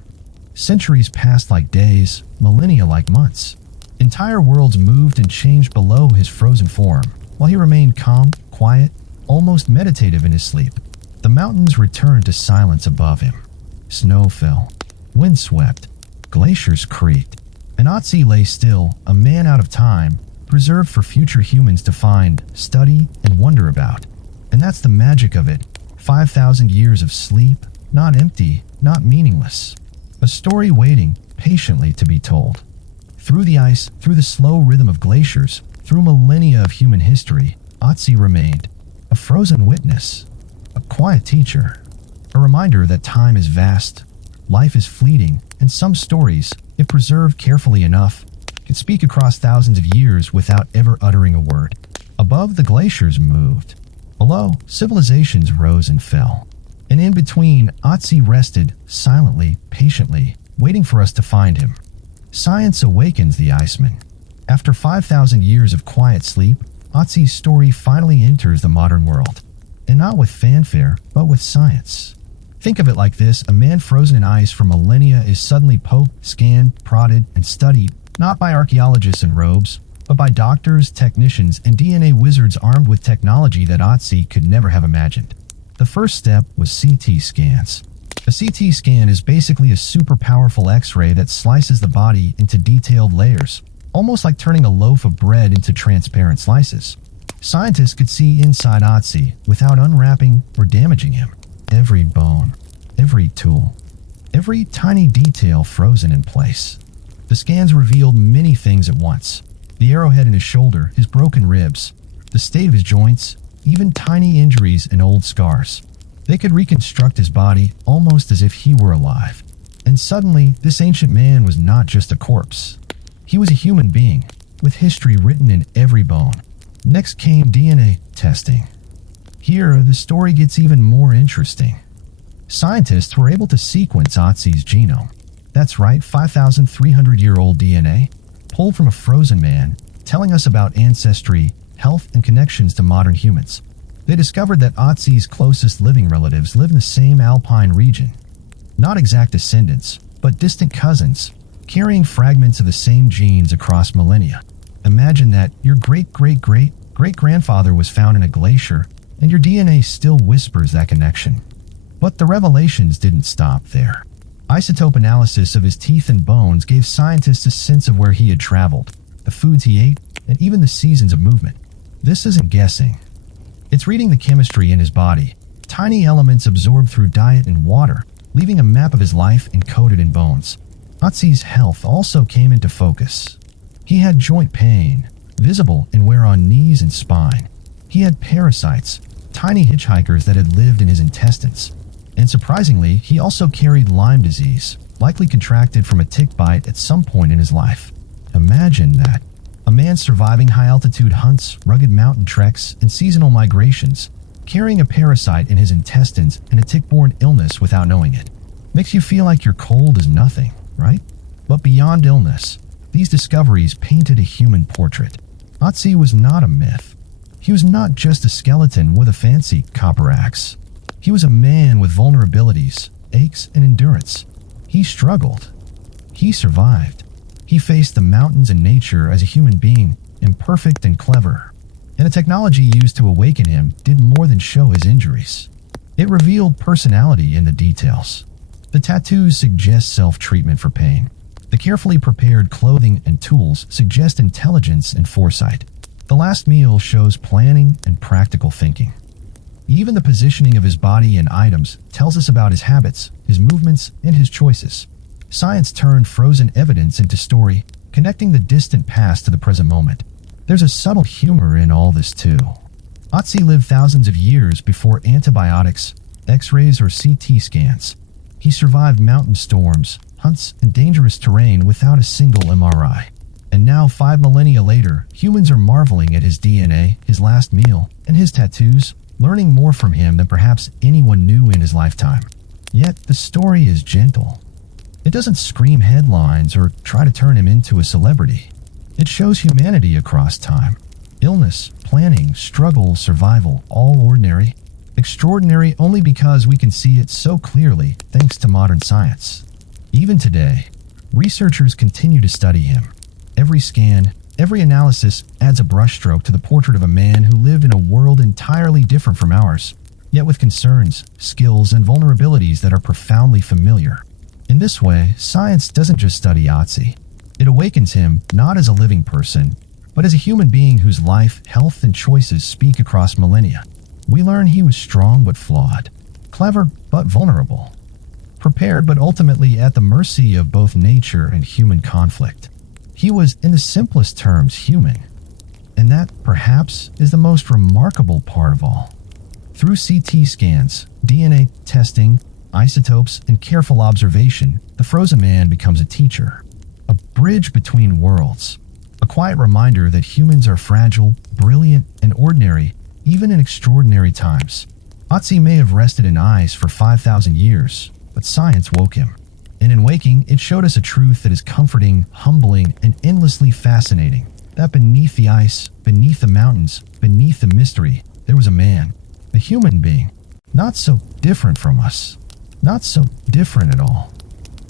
Centuries passed like days, millennia like months. Entire worlds moved and changed below his frozen form, while he remained calm, quiet, almost meditative in his sleep. The mountains returned to silence above him. Snow fell, wind swept, glaciers creaked, and Ötzi lay still, a man out of time, preserved for future humans to find, study, and wonder about. And that's the magic of it. 5,000 years of sleep, not empty, not meaningless. A story waiting patiently to be told. Through the ice, through the slow rhythm of glaciers, through millennia of human history, Ötzi remained. A frozen witness. A quiet teacher. A reminder that time is vast, life is fleeting, and some stories, if preserved carefully enough, can speak across thousands of years without ever uttering a word. Above, the glaciers moved. Below, civilizations rose and fell. And in between, Ötzi rested, silently, patiently, waiting for us to find him. Science awakens the Iceman. After 5,000 years of quiet sleep, Ötzi's story finally enters the modern world. And not with fanfare, but with science. Think of it like this: a man frozen in ice for millennia is suddenly poked, scanned, prodded, and studied, not by archaeologists in robes, but by doctors, technicians, and DNA wizards armed with technology that Ötzi could never have imagined. The first step was CT scans. A CT scan is basically a super powerful X-ray that slices the body into detailed layers, almost like turning a loaf of bread into transparent slices. Scientists could see inside Ötzi without unwrapping or damaging him. Every bone, every tool, every tiny detail frozen in place. The scans revealed many things at once. The arrowhead in his shoulder, his broken ribs, the state of his joints, even tiny injuries and old scars. They could reconstruct his body almost as if he were alive. And suddenly, this ancient man was not just a corpse. He was a human being, with history written in every bone. Next came DNA testing. Here, the story gets even more interesting. Scientists were able to sequence Ötzi's genome. That's right, 5,300-year-old DNA, pulled from a frozen man, telling us about ancestry, health, and connections to modern humans. They discovered that Ötzi's closest living relatives live in the same alpine region. Not exact descendants, but distant cousins, carrying fragments of the same genes across millennia. Imagine that your great-great-great-great-grandfather was found in a glacier, and your DNA still whispers that connection. But the revelations didn't stop there. Isotope analysis of his teeth and bones gave scientists a sense of where he had traveled, the foods he ate, and even the seasons of movement. This isn't guessing. It's reading the chemistry in his body, tiny elements absorbed through diet and water, leaving a map of his life encoded in bones. Ötzi's health also came into focus. He had joint pain, visible in wear on knees and spine. He had parasites, tiny hitchhikers that had lived in his intestines. And surprisingly, he also carried Lyme disease, likely contracted from a tick bite at some point in his life. Imagine that. A man surviving high-altitude hunts, rugged mountain treks, and seasonal migrations, carrying a parasite in his intestines and a tick-borne illness without knowing it. Makes you feel like your cold is nothing, right? But beyond illness, these discoveries painted a human portrait. Ötzi was not a myth. He was not just a skeleton with a fancy copper axe. He was a man with vulnerabilities, aches, and endurance. He struggled. He survived. He faced the mountains and nature as a human being, imperfect and clever. And the technology used to awaken him did more than show his injuries. It revealed personality in the details. The tattoos suggest self-treatment for pain. The carefully prepared clothing and tools suggest intelligence and foresight. The last meal shows planning and practical thinking. Even the positioning of his body and items tells us about his habits, his movements, and his choices. Science turned frozen evidence into story, connecting the distant past to the present moment. There's a subtle humor in all this too. Ötzi lived thousands of years before antibiotics, X-rays, or CT scans. He survived mountain storms, hunts, and dangerous terrain without a single MRI. And now, 5 millennia later, humans are marveling at his DNA, his last meal, and his tattoos, learning more from him than perhaps anyone knew in his lifetime. Yet, the story is gentle. It doesn't scream headlines or try to turn him into a celebrity. It shows humanity across time. Illness, planning, struggle, survival, all ordinary. Extraordinary only because we can see it so clearly thanks to modern science. Even today, researchers continue to study him. Every scan, every analysis adds a brushstroke to the portrait of a man who lived in a world entirely different from ours, yet with concerns, skills, and vulnerabilities that are profoundly familiar. In this way, science doesn't just study Ötzi. It awakens him not as a living person, but as a human being whose life, health, and choices speak across millennia. We learn he was strong but flawed, clever but vulnerable, prepared but ultimately at the mercy of both nature and human conflict. He was, in the simplest terms, human. And that, perhaps, is the most remarkable part of all. Through CT scans, DNA testing, isotopes, and careful observation, the frozen man becomes a teacher, a bridge between worlds, a quiet reminder that humans are fragile, brilliant, and ordinary, even in extraordinary times. Ötzi may have rested in ice for 5,000 years, but science woke him. And in waking, it showed us a truth that is comforting, humbling, and endlessly fascinating. That beneath the ice, beneath the mountains, beneath the mystery, there was a man, a human being, not so different from us, not so different at all.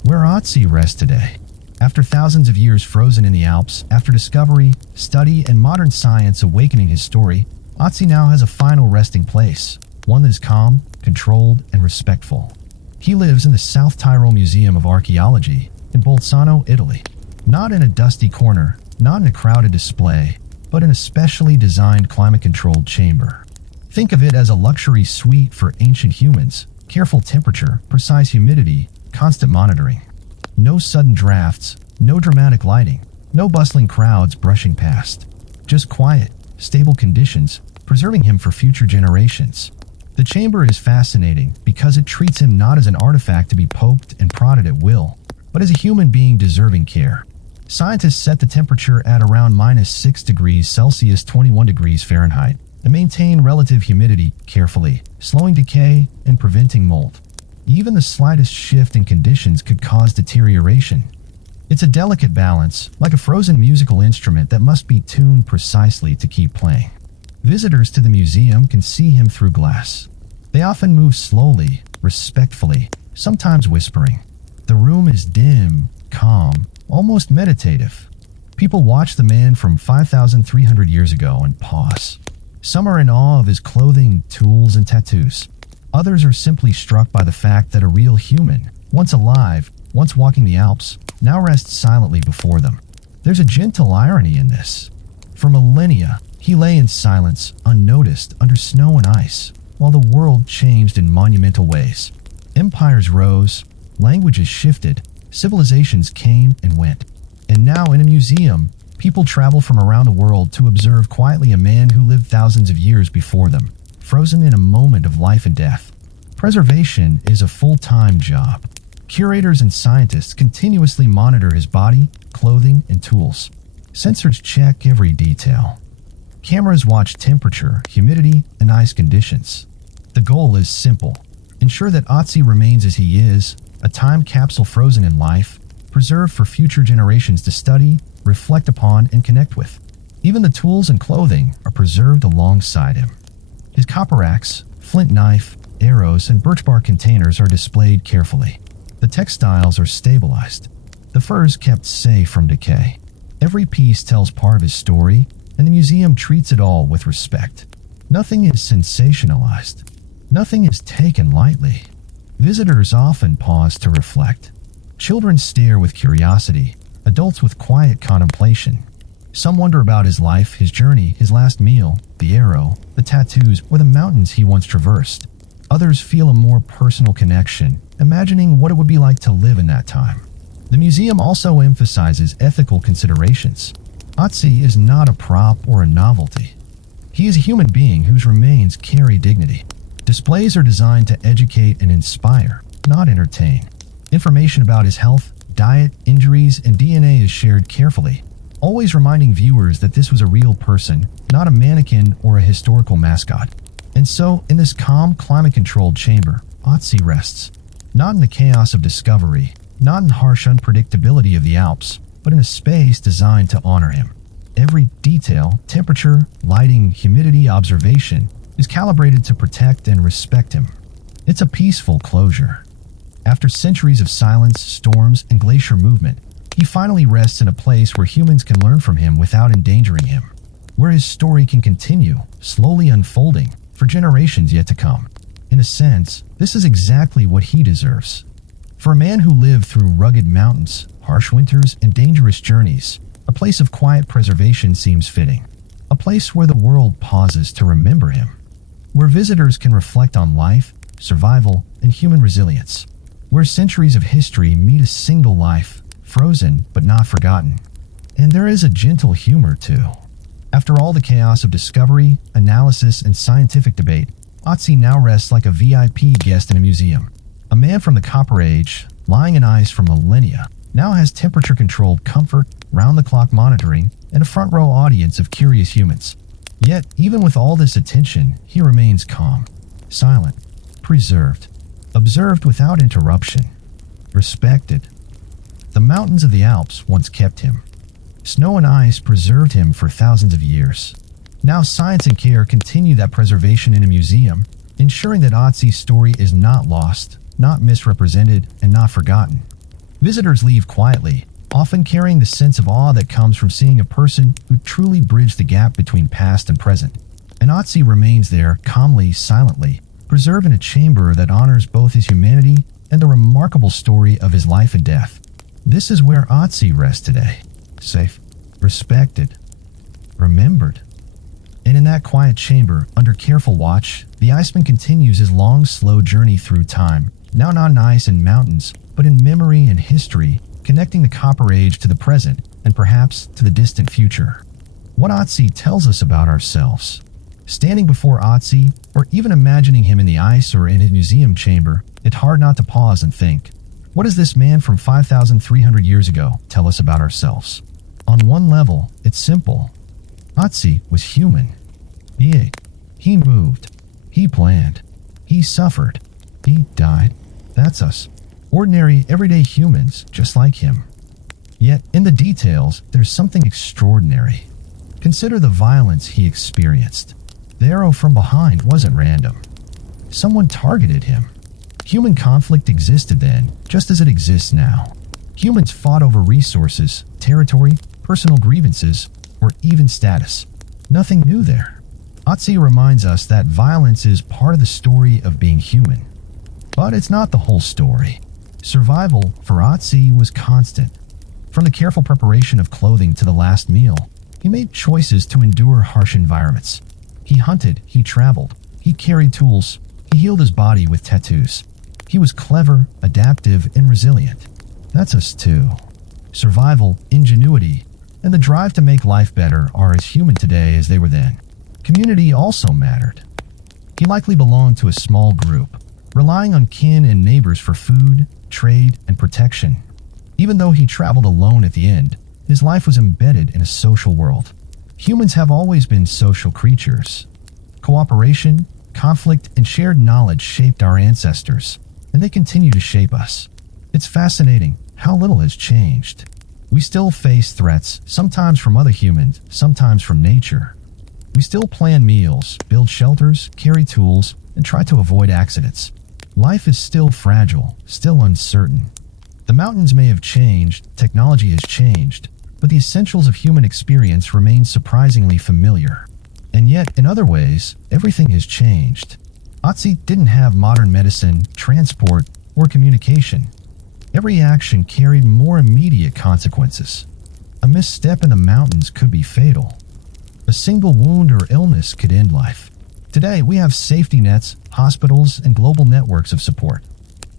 Where Ötzi rests today, after thousands of years frozen in the Alps, after discovery, study, and modern science awakening his story, Ötzi now has a final resting place, one that is calm, controlled, and respectful. He lives in the South Tyrol Museum of Archaeology in Bolzano, Italy. Not in a dusty corner, not in a crowded display, but in a specially designed climate-controlled chamber. Think of it as a luxury suite for ancient humans. Careful temperature, precise humidity, constant monitoring. No sudden drafts, no dramatic lighting, no bustling crowds brushing past. Just quiet, stable conditions, preserving him for future generations. The chamber is fascinating because it treats him not as an artifact to be poked and prodded at will, but as a human being deserving care. Scientists set the temperature at around -6 degrees Celsius, 21 degrees Fahrenheit, and maintain relative humidity carefully, slowing decay and preventing mold. Even the slightest shift in conditions could cause deterioration. It's a delicate balance, like a frozen musical instrument that must be tuned precisely to keep playing. Visitors to the museum can see him through glass. They often move slowly, respectfully, sometimes whispering. The room is dim, calm, almost meditative. People watch the man from 5,300 years ago and pause. Some are in awe of his clothing, tools, and tattoos. Others are simply struck by the fact that a real human, once alive, once walking the Alps, now rests silently before them. There's a gentle irony in this. For millennia, he lay in silence, unnoticed, under snow and ice, while the world changed in monumental ways. Empires rose, languages shifted, civilizations came and went. And now in a museum, people travel from around the world to observe quietly a man who lived thousands of years before them, frozen in a moment of life and death. Preservation is a full-time job. Curators and scientists continuously monitor his body, clothing, and tools. Sensors check every detail. Cameras watch temperature, humidity, and ice conditions. The goal is simple. Ensure that Ötzi remains as he is, a time capsule frozen in life, preserved for future generations to study, reflect upon, and connect with. Even the tools and clothing are preserved alongside him. His copper axe, flint knife, arrows, and birch bark containers are displayed carefully. The textiles are stabilized. The furs kept safe from decay. Every piece tells part of his story, and the museum treats it all with respect. Nothing is sensationalized. Nothing is taken lightly. Visitors often pause to reflect. Children stare with curiosity, adults with quiet contemplation. Some wonder about his life, his journey, his last meal, the arrow, the tattoos, or the mountains he once traversed. Others feel a more personal connection, imagining what it would be like to live in that time. The museum also emphasizes ethical considerations. Ötzi is not a prop or a novelty. He is a human being whose remains carry dignity. Displays are designed to educate and inspire, not entertain. Information about his health, diet, injuries, and DNA is shared carefully, always reminding viewers that this was a real person, not a mannequin or a historical mascot. And so, in this calm, climate-controlled chamber, Ötzi rests, not in the chaos of discovery, not in harsh unpredictability of the Alps, but in a space designed to honor him. Every detail, temperature, lighting, humidity, observation is calibrated to protect and respect him. It's a peaceful closure. After centuries of silence, storms, and glacier movement, he finally rests in a place where humans can learn from him without endangering him, where his story can continue, slowly unfolding, for generations yet to come. In a sense, this is exactly what he deserves. For a man who lived through rugged mountains, harsh winters, and dangerous journeys, a place of quiet preservation seems fitting. A place where the world pauses to remember him. Where visitors can reflect on life, survival, and human resilience. Where centuries of history meet a single life, frozen but not forgotten. And there is a gentle humor too. After all the chaos of discovery, analysis, and scientific debate, Ötzi now rests like a VIP guest in a museum. A man from the Copper Age, lying in ice for millennia, now has temperature-controlled comfort, round-the-clock monitoring, and a front-row audience of curious humans. Yet, even with all this attention, he remains calm, silent, preserved, observed without interruption, respected. The mountains of the Alps once kept him. Snow and ice preserved him for thousands of years. Now science and care continue that preservation in a museum, ensuring that Ötzi's story is not lost, not misrepresented, and not forgotten. Visitors leave quietly, often carrying the sense of awe that comes from seeing a person who truly bridged the gap between past and present. And Ötzi remains there, calmly, silently, preserved in a chamber that honors both his humanity and the remarkable story of his life and death. This is where Ötzi rests today, safe, respected, remembered. And in that quiet chamber, under careful watch, the Iceman continues his long, slow journey through time, now not in ice and mountains, but in memory and history, connecting the Copper Age to the present and perhaps to the distant future. What Ötzi tells us about ourselves. Standing before Ötzi, or even imagining him in the ice or in his museum chamber, it's hard not to pause and think, what does this man from 5,300 years ago tell us about ourselves? On one level, it's simple. Ötzi was human. He ate. He moved. He planned. He suffered. He died. That's us. Ordinary, everyday humans, just like him. Yet, in the details, there's something extraordinary. Consider the violence he experienced. The arrow from behind wasn't random. Someone targeted him. Human conflict existed then, just as it exists now. Humans fought over resources, territory, personal grievances, or even status. Nothing new there. Ötzi reminds us that violence is part of the story of being human. But it's not the whole story. Survival, for Ötzi, was constant. From the careful preparation of clothing to the last meal, he made choices to endure harsh environments. He hunted, he traveled, he carried tools, he healed his body with tattoos. He was clever, adaptive, and resilient. That's us too. Survival, ingenuity, and the drive to make life better are as human today as they were then. Community also mattered. He likely belonged to a small group, relying on kin and neighbors for food, trade, and protection. Even though he traveled alone at the end, his life was embedded in a social world. Humans have always been social creatures. Cooperation, conflict, and shared knowledge shaped our ancestors, and they continue to shape us. It's fascinating how little has changed. We still face threats, sometimes from other humans, sometimes from nature. We still plan meals, build shelters, carry tools, and try to avoid accidents. Life is still fragile, still uncertain. The mountains may have changed, technology has changed, but the essentials of human experience remain surprisingly familiar. And yet, in other ways, everything has changed. Ötzi didn't have modern medicine, transport, or communication. Every action carried more immediate consequences. A misstep in the mountains could be fatal. A single wound or illness could end life. Today, we have safety nets, hospitals, and global networks of support.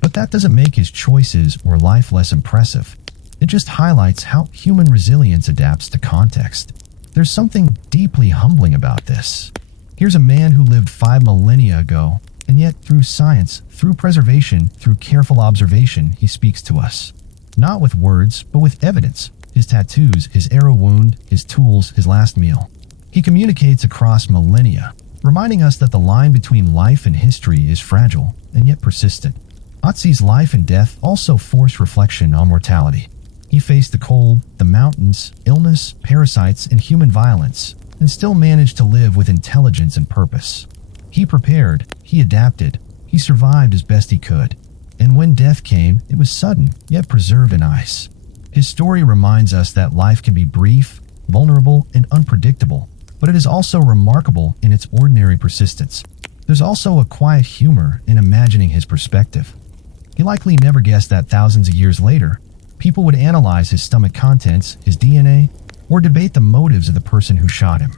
But that doesn't make his choices or life less impressive. It just highlights how human resilience adapts to context. There's something deeply humbling about this. Here's a man who lived 5 millennia ago, and yet through science, through preservation, through careful observation, he speaks to us. Not with words, but with evidence. His tattoos, his arrow wound, his tools, his last meal. He communicates across millennia, reminding us that the line between life and history is fragile and yet persistent. Ötzi's life and death also force reflection on mortality. He faced the cold, the mountains, illness, parasites, and human violence, and still managed to live with intelligence and purpose. He prepared, he adapted, he survived as best he could. And when death came, it was sudden, yet preserved in ice. His story reminds us that life can be brief, vulnerable, and unpredictable, but it is also remarkable in its ordinary persistence. There's also a quiet humor in imagining his perspective. He likely never guessed that thousands of years later, people would analyze his stomach contents, his DNA, or debate the motives of the person who shot him.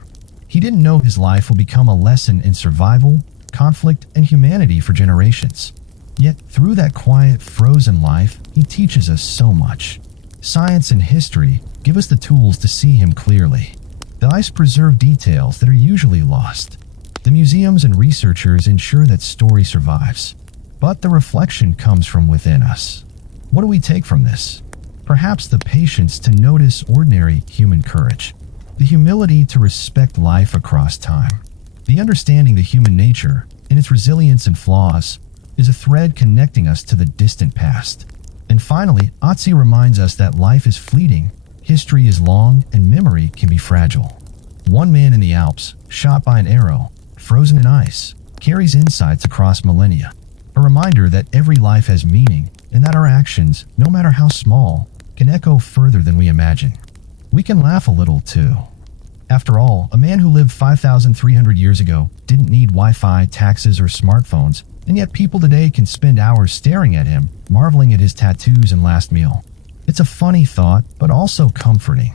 He didn't know his life would become a lesson in survival, conflict, and humanity for generations. Yet, through that quiet, frozen life, he teaches us so much. Science and history give us the tools to see him clearly. The ice preserves details that are usually lost. The museums and researchers ensure that story survives. But the reflection comes from within us. What do we take from this? Perhaps the patience to notice ordinary human courage, the humility to respect life across time, the understanding that human nature, in its resilience and flaws, is a thread connecting us to the distant past. And finally, Ötzi reminds us that life is fleeting, history is long, and memory can be fragile. One man in the Alps, shot by an arrow, frozen in ice, carries insights across millennia. A reminder that every life has meaning, and that our actions, no matter how small, can echo further than we imagine. We can laugh a little too. After all, a man who lived 5,300 years ago didn't need Wi-Fi, taxes, or smartphones, and yet people today can spend hours staring at him, marveling at his tattoos and last meal. It's a funny thought, but also comforting.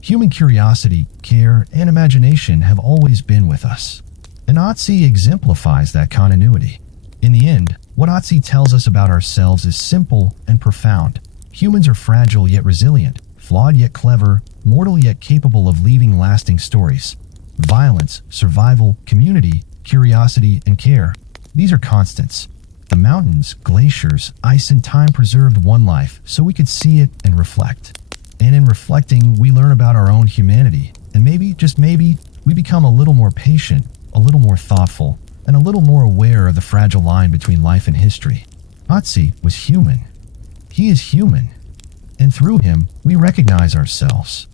Human curiosity, care, and imagination have always been with us. And Ötzi exemplifies that continuity. In the end, what Ötzi tells us about ourselves is simple and profound. Humans are fragile yet resilient, flawed yet clever, mortal yet capable of leaving lasting stories. Violence, survival, community, curiosity, and care. These are constants. The mountains, glaciers, ice, and time preserved one life so we could see it and reflect. And in reflecting, we learn about our own humanity. And maybe, just maybe, we become a little more patient, a little more thoughtful, and a little more aware of the fragile line between life and history. Ötzi was human. He is human. And through him, we recognize ourselves.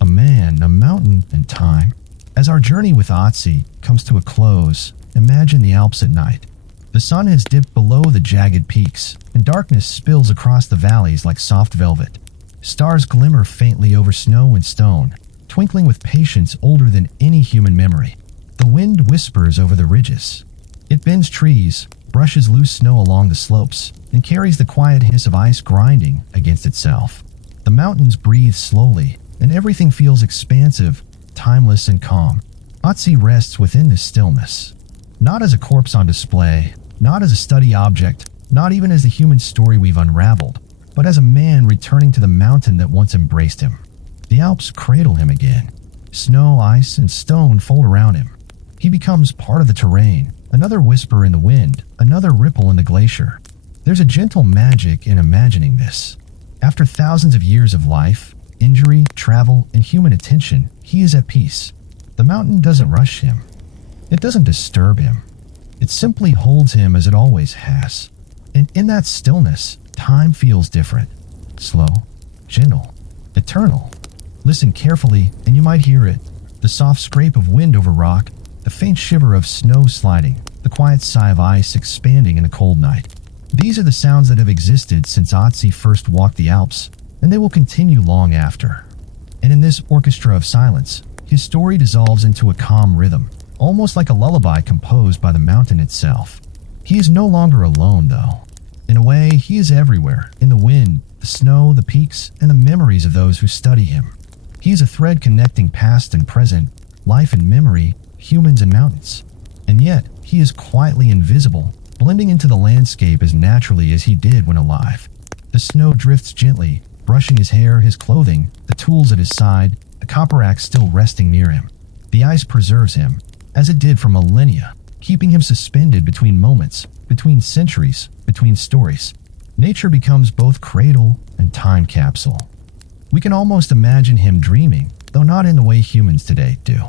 A man, a mountain, and time. As our journey with Ötzi comes to a close, imagine the Alps at night. The sun has dipped below the jagged peaks, and darkness spills across the valleys like soft velvet. Stars glimmer faintly over snow and stone, twinkling with patience older than any human memory. The wind whispers over the ridges. It bends trees, brushes loose snow along the slopes, and carries the quiet hiss of ice grinding against itself. The mountains breathe slowly, and everything feels expansive, timeless, and calm. Ötzi rests within this stillness. Not as a corpse on display, not as a study object, not even as the human story we've unraveled, but as a man returning to the mountain that once embraced him. The Alps cradle him again. Snow, ice, and stone fold around him. He becomes part of the terrain, another whisper in the wind, another ripple in the glacier. There's a gentle magic in imagining this. After thousands of years of life, injury, travel, and human attention, he is at peace. The mountain doesn't rush him. It doesn't disturb him. It simply holds him as it always has. And in that stillness, time feels different. Slow, gentle, eternal. Listen carefully, and you might hear it. The soft scrape of wind over rock, the faint shiver of snow sliding, the quiet sigh of ice expanding in a cold night. These are the sounds that have existed since Ötzi first walked the Alps, and they will continue long after. And in this orchestra of silence, his story dissolves into a calm rhythm, almost like a lullaby composed by the mountain itself. He is no longer alone, though. In a way, he is everywhere, in the wind, the snow, the peaks, and the memories of those who study him. He is a thread connecting past and present, life and memory, humans and mountains. And yet, he is quietly invisible, blending into the landscape as naturally as he did when alive. The snow drifts gently, brushing his hair, his clothing, the tools at his side, the copper axe still resting near him. The ice preserves him, as it did for millennia, keeping him suspended between moments, between centuries, between stories. Nature becomes both cradle and time capsule. We can almost imagine him dreaming, though not in the way humans today do.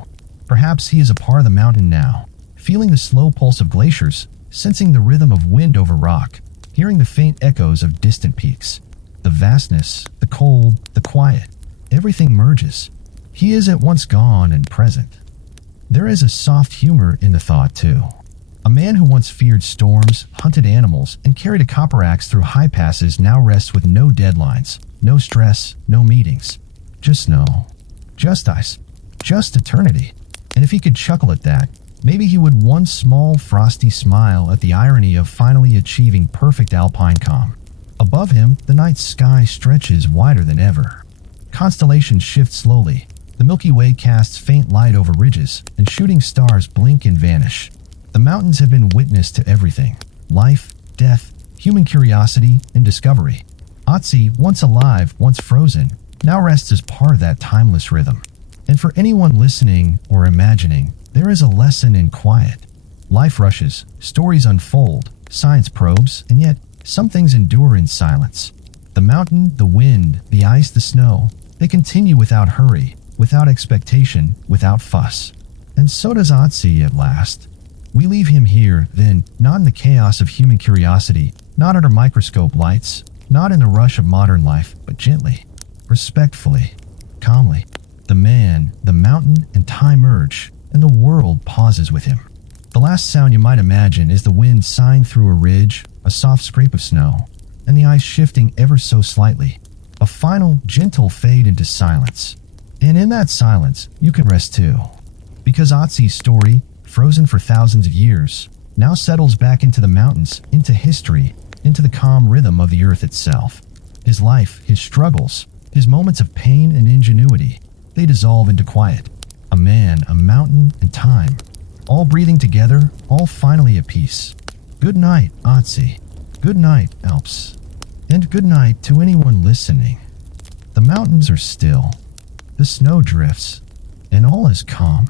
Perhaps he is a part of the mountain now, feeling the slow pulse of glaciers, sensing the rhythm of wind over rock, hearing the faint echoes of distant peaks. The vastness, the cold, the quiet. Everything merges. He is at once gone and present. There is a soft humor in the thought, too. A man who once feared storms, hunted animals, and carried a copper axe through high passes now rests with no deadlines, no stress, no meetings. Just snow. Just ice. Just eternity. And if he could chuckle at that, maybe he would one small, frosty smile at the irony of finally achieving perfect alpine calm. Above him, the night sky stretches wider than ever. Constellations shift slowly. The Milky Way casts faint light over ridges, and shooting stars blink and vanish. The mountains have been witness to everything: life, death, human curiosity, and discovery. Ötzi, once alive, once frozen, now rests as part of that timeless rhythm. And for anyone listening or imagining, there is a lesson in quiet. Life rushes, stories unfold, science probes, and yet some things endure in silence. The mountain, the wind, the ice, the snow, they continue without hurry, without expectation, without fuss. And so does Ötzi at last. We leave him here, then, not in the chaos of human curiosity, not under microscope lights, not in the rush of modern life, but gently, respectfully, calmly. The man, the mountain, and time merge, and the world pauses with him. The last sound you might imagine is the wind sighing through a ridge, a soft scrape of snow, and the ice shifting ever so slightly. A final, gentle fade into silence. And in that silence, you can rest too. Because Ötzi's story, frozen for thousands of years, now settles back into the mountains, into history, into the calm rhythm of the earth itself. His life, his struggles, his moments of pain and ingenuity, they dissolve into quiet. A man, a mountain, and time, all breathing together, all finally at peace. Good night, Ötzi. Good night, Alps. And good night to anyone listening. The mountains are still. The snow drifts, and all is calm.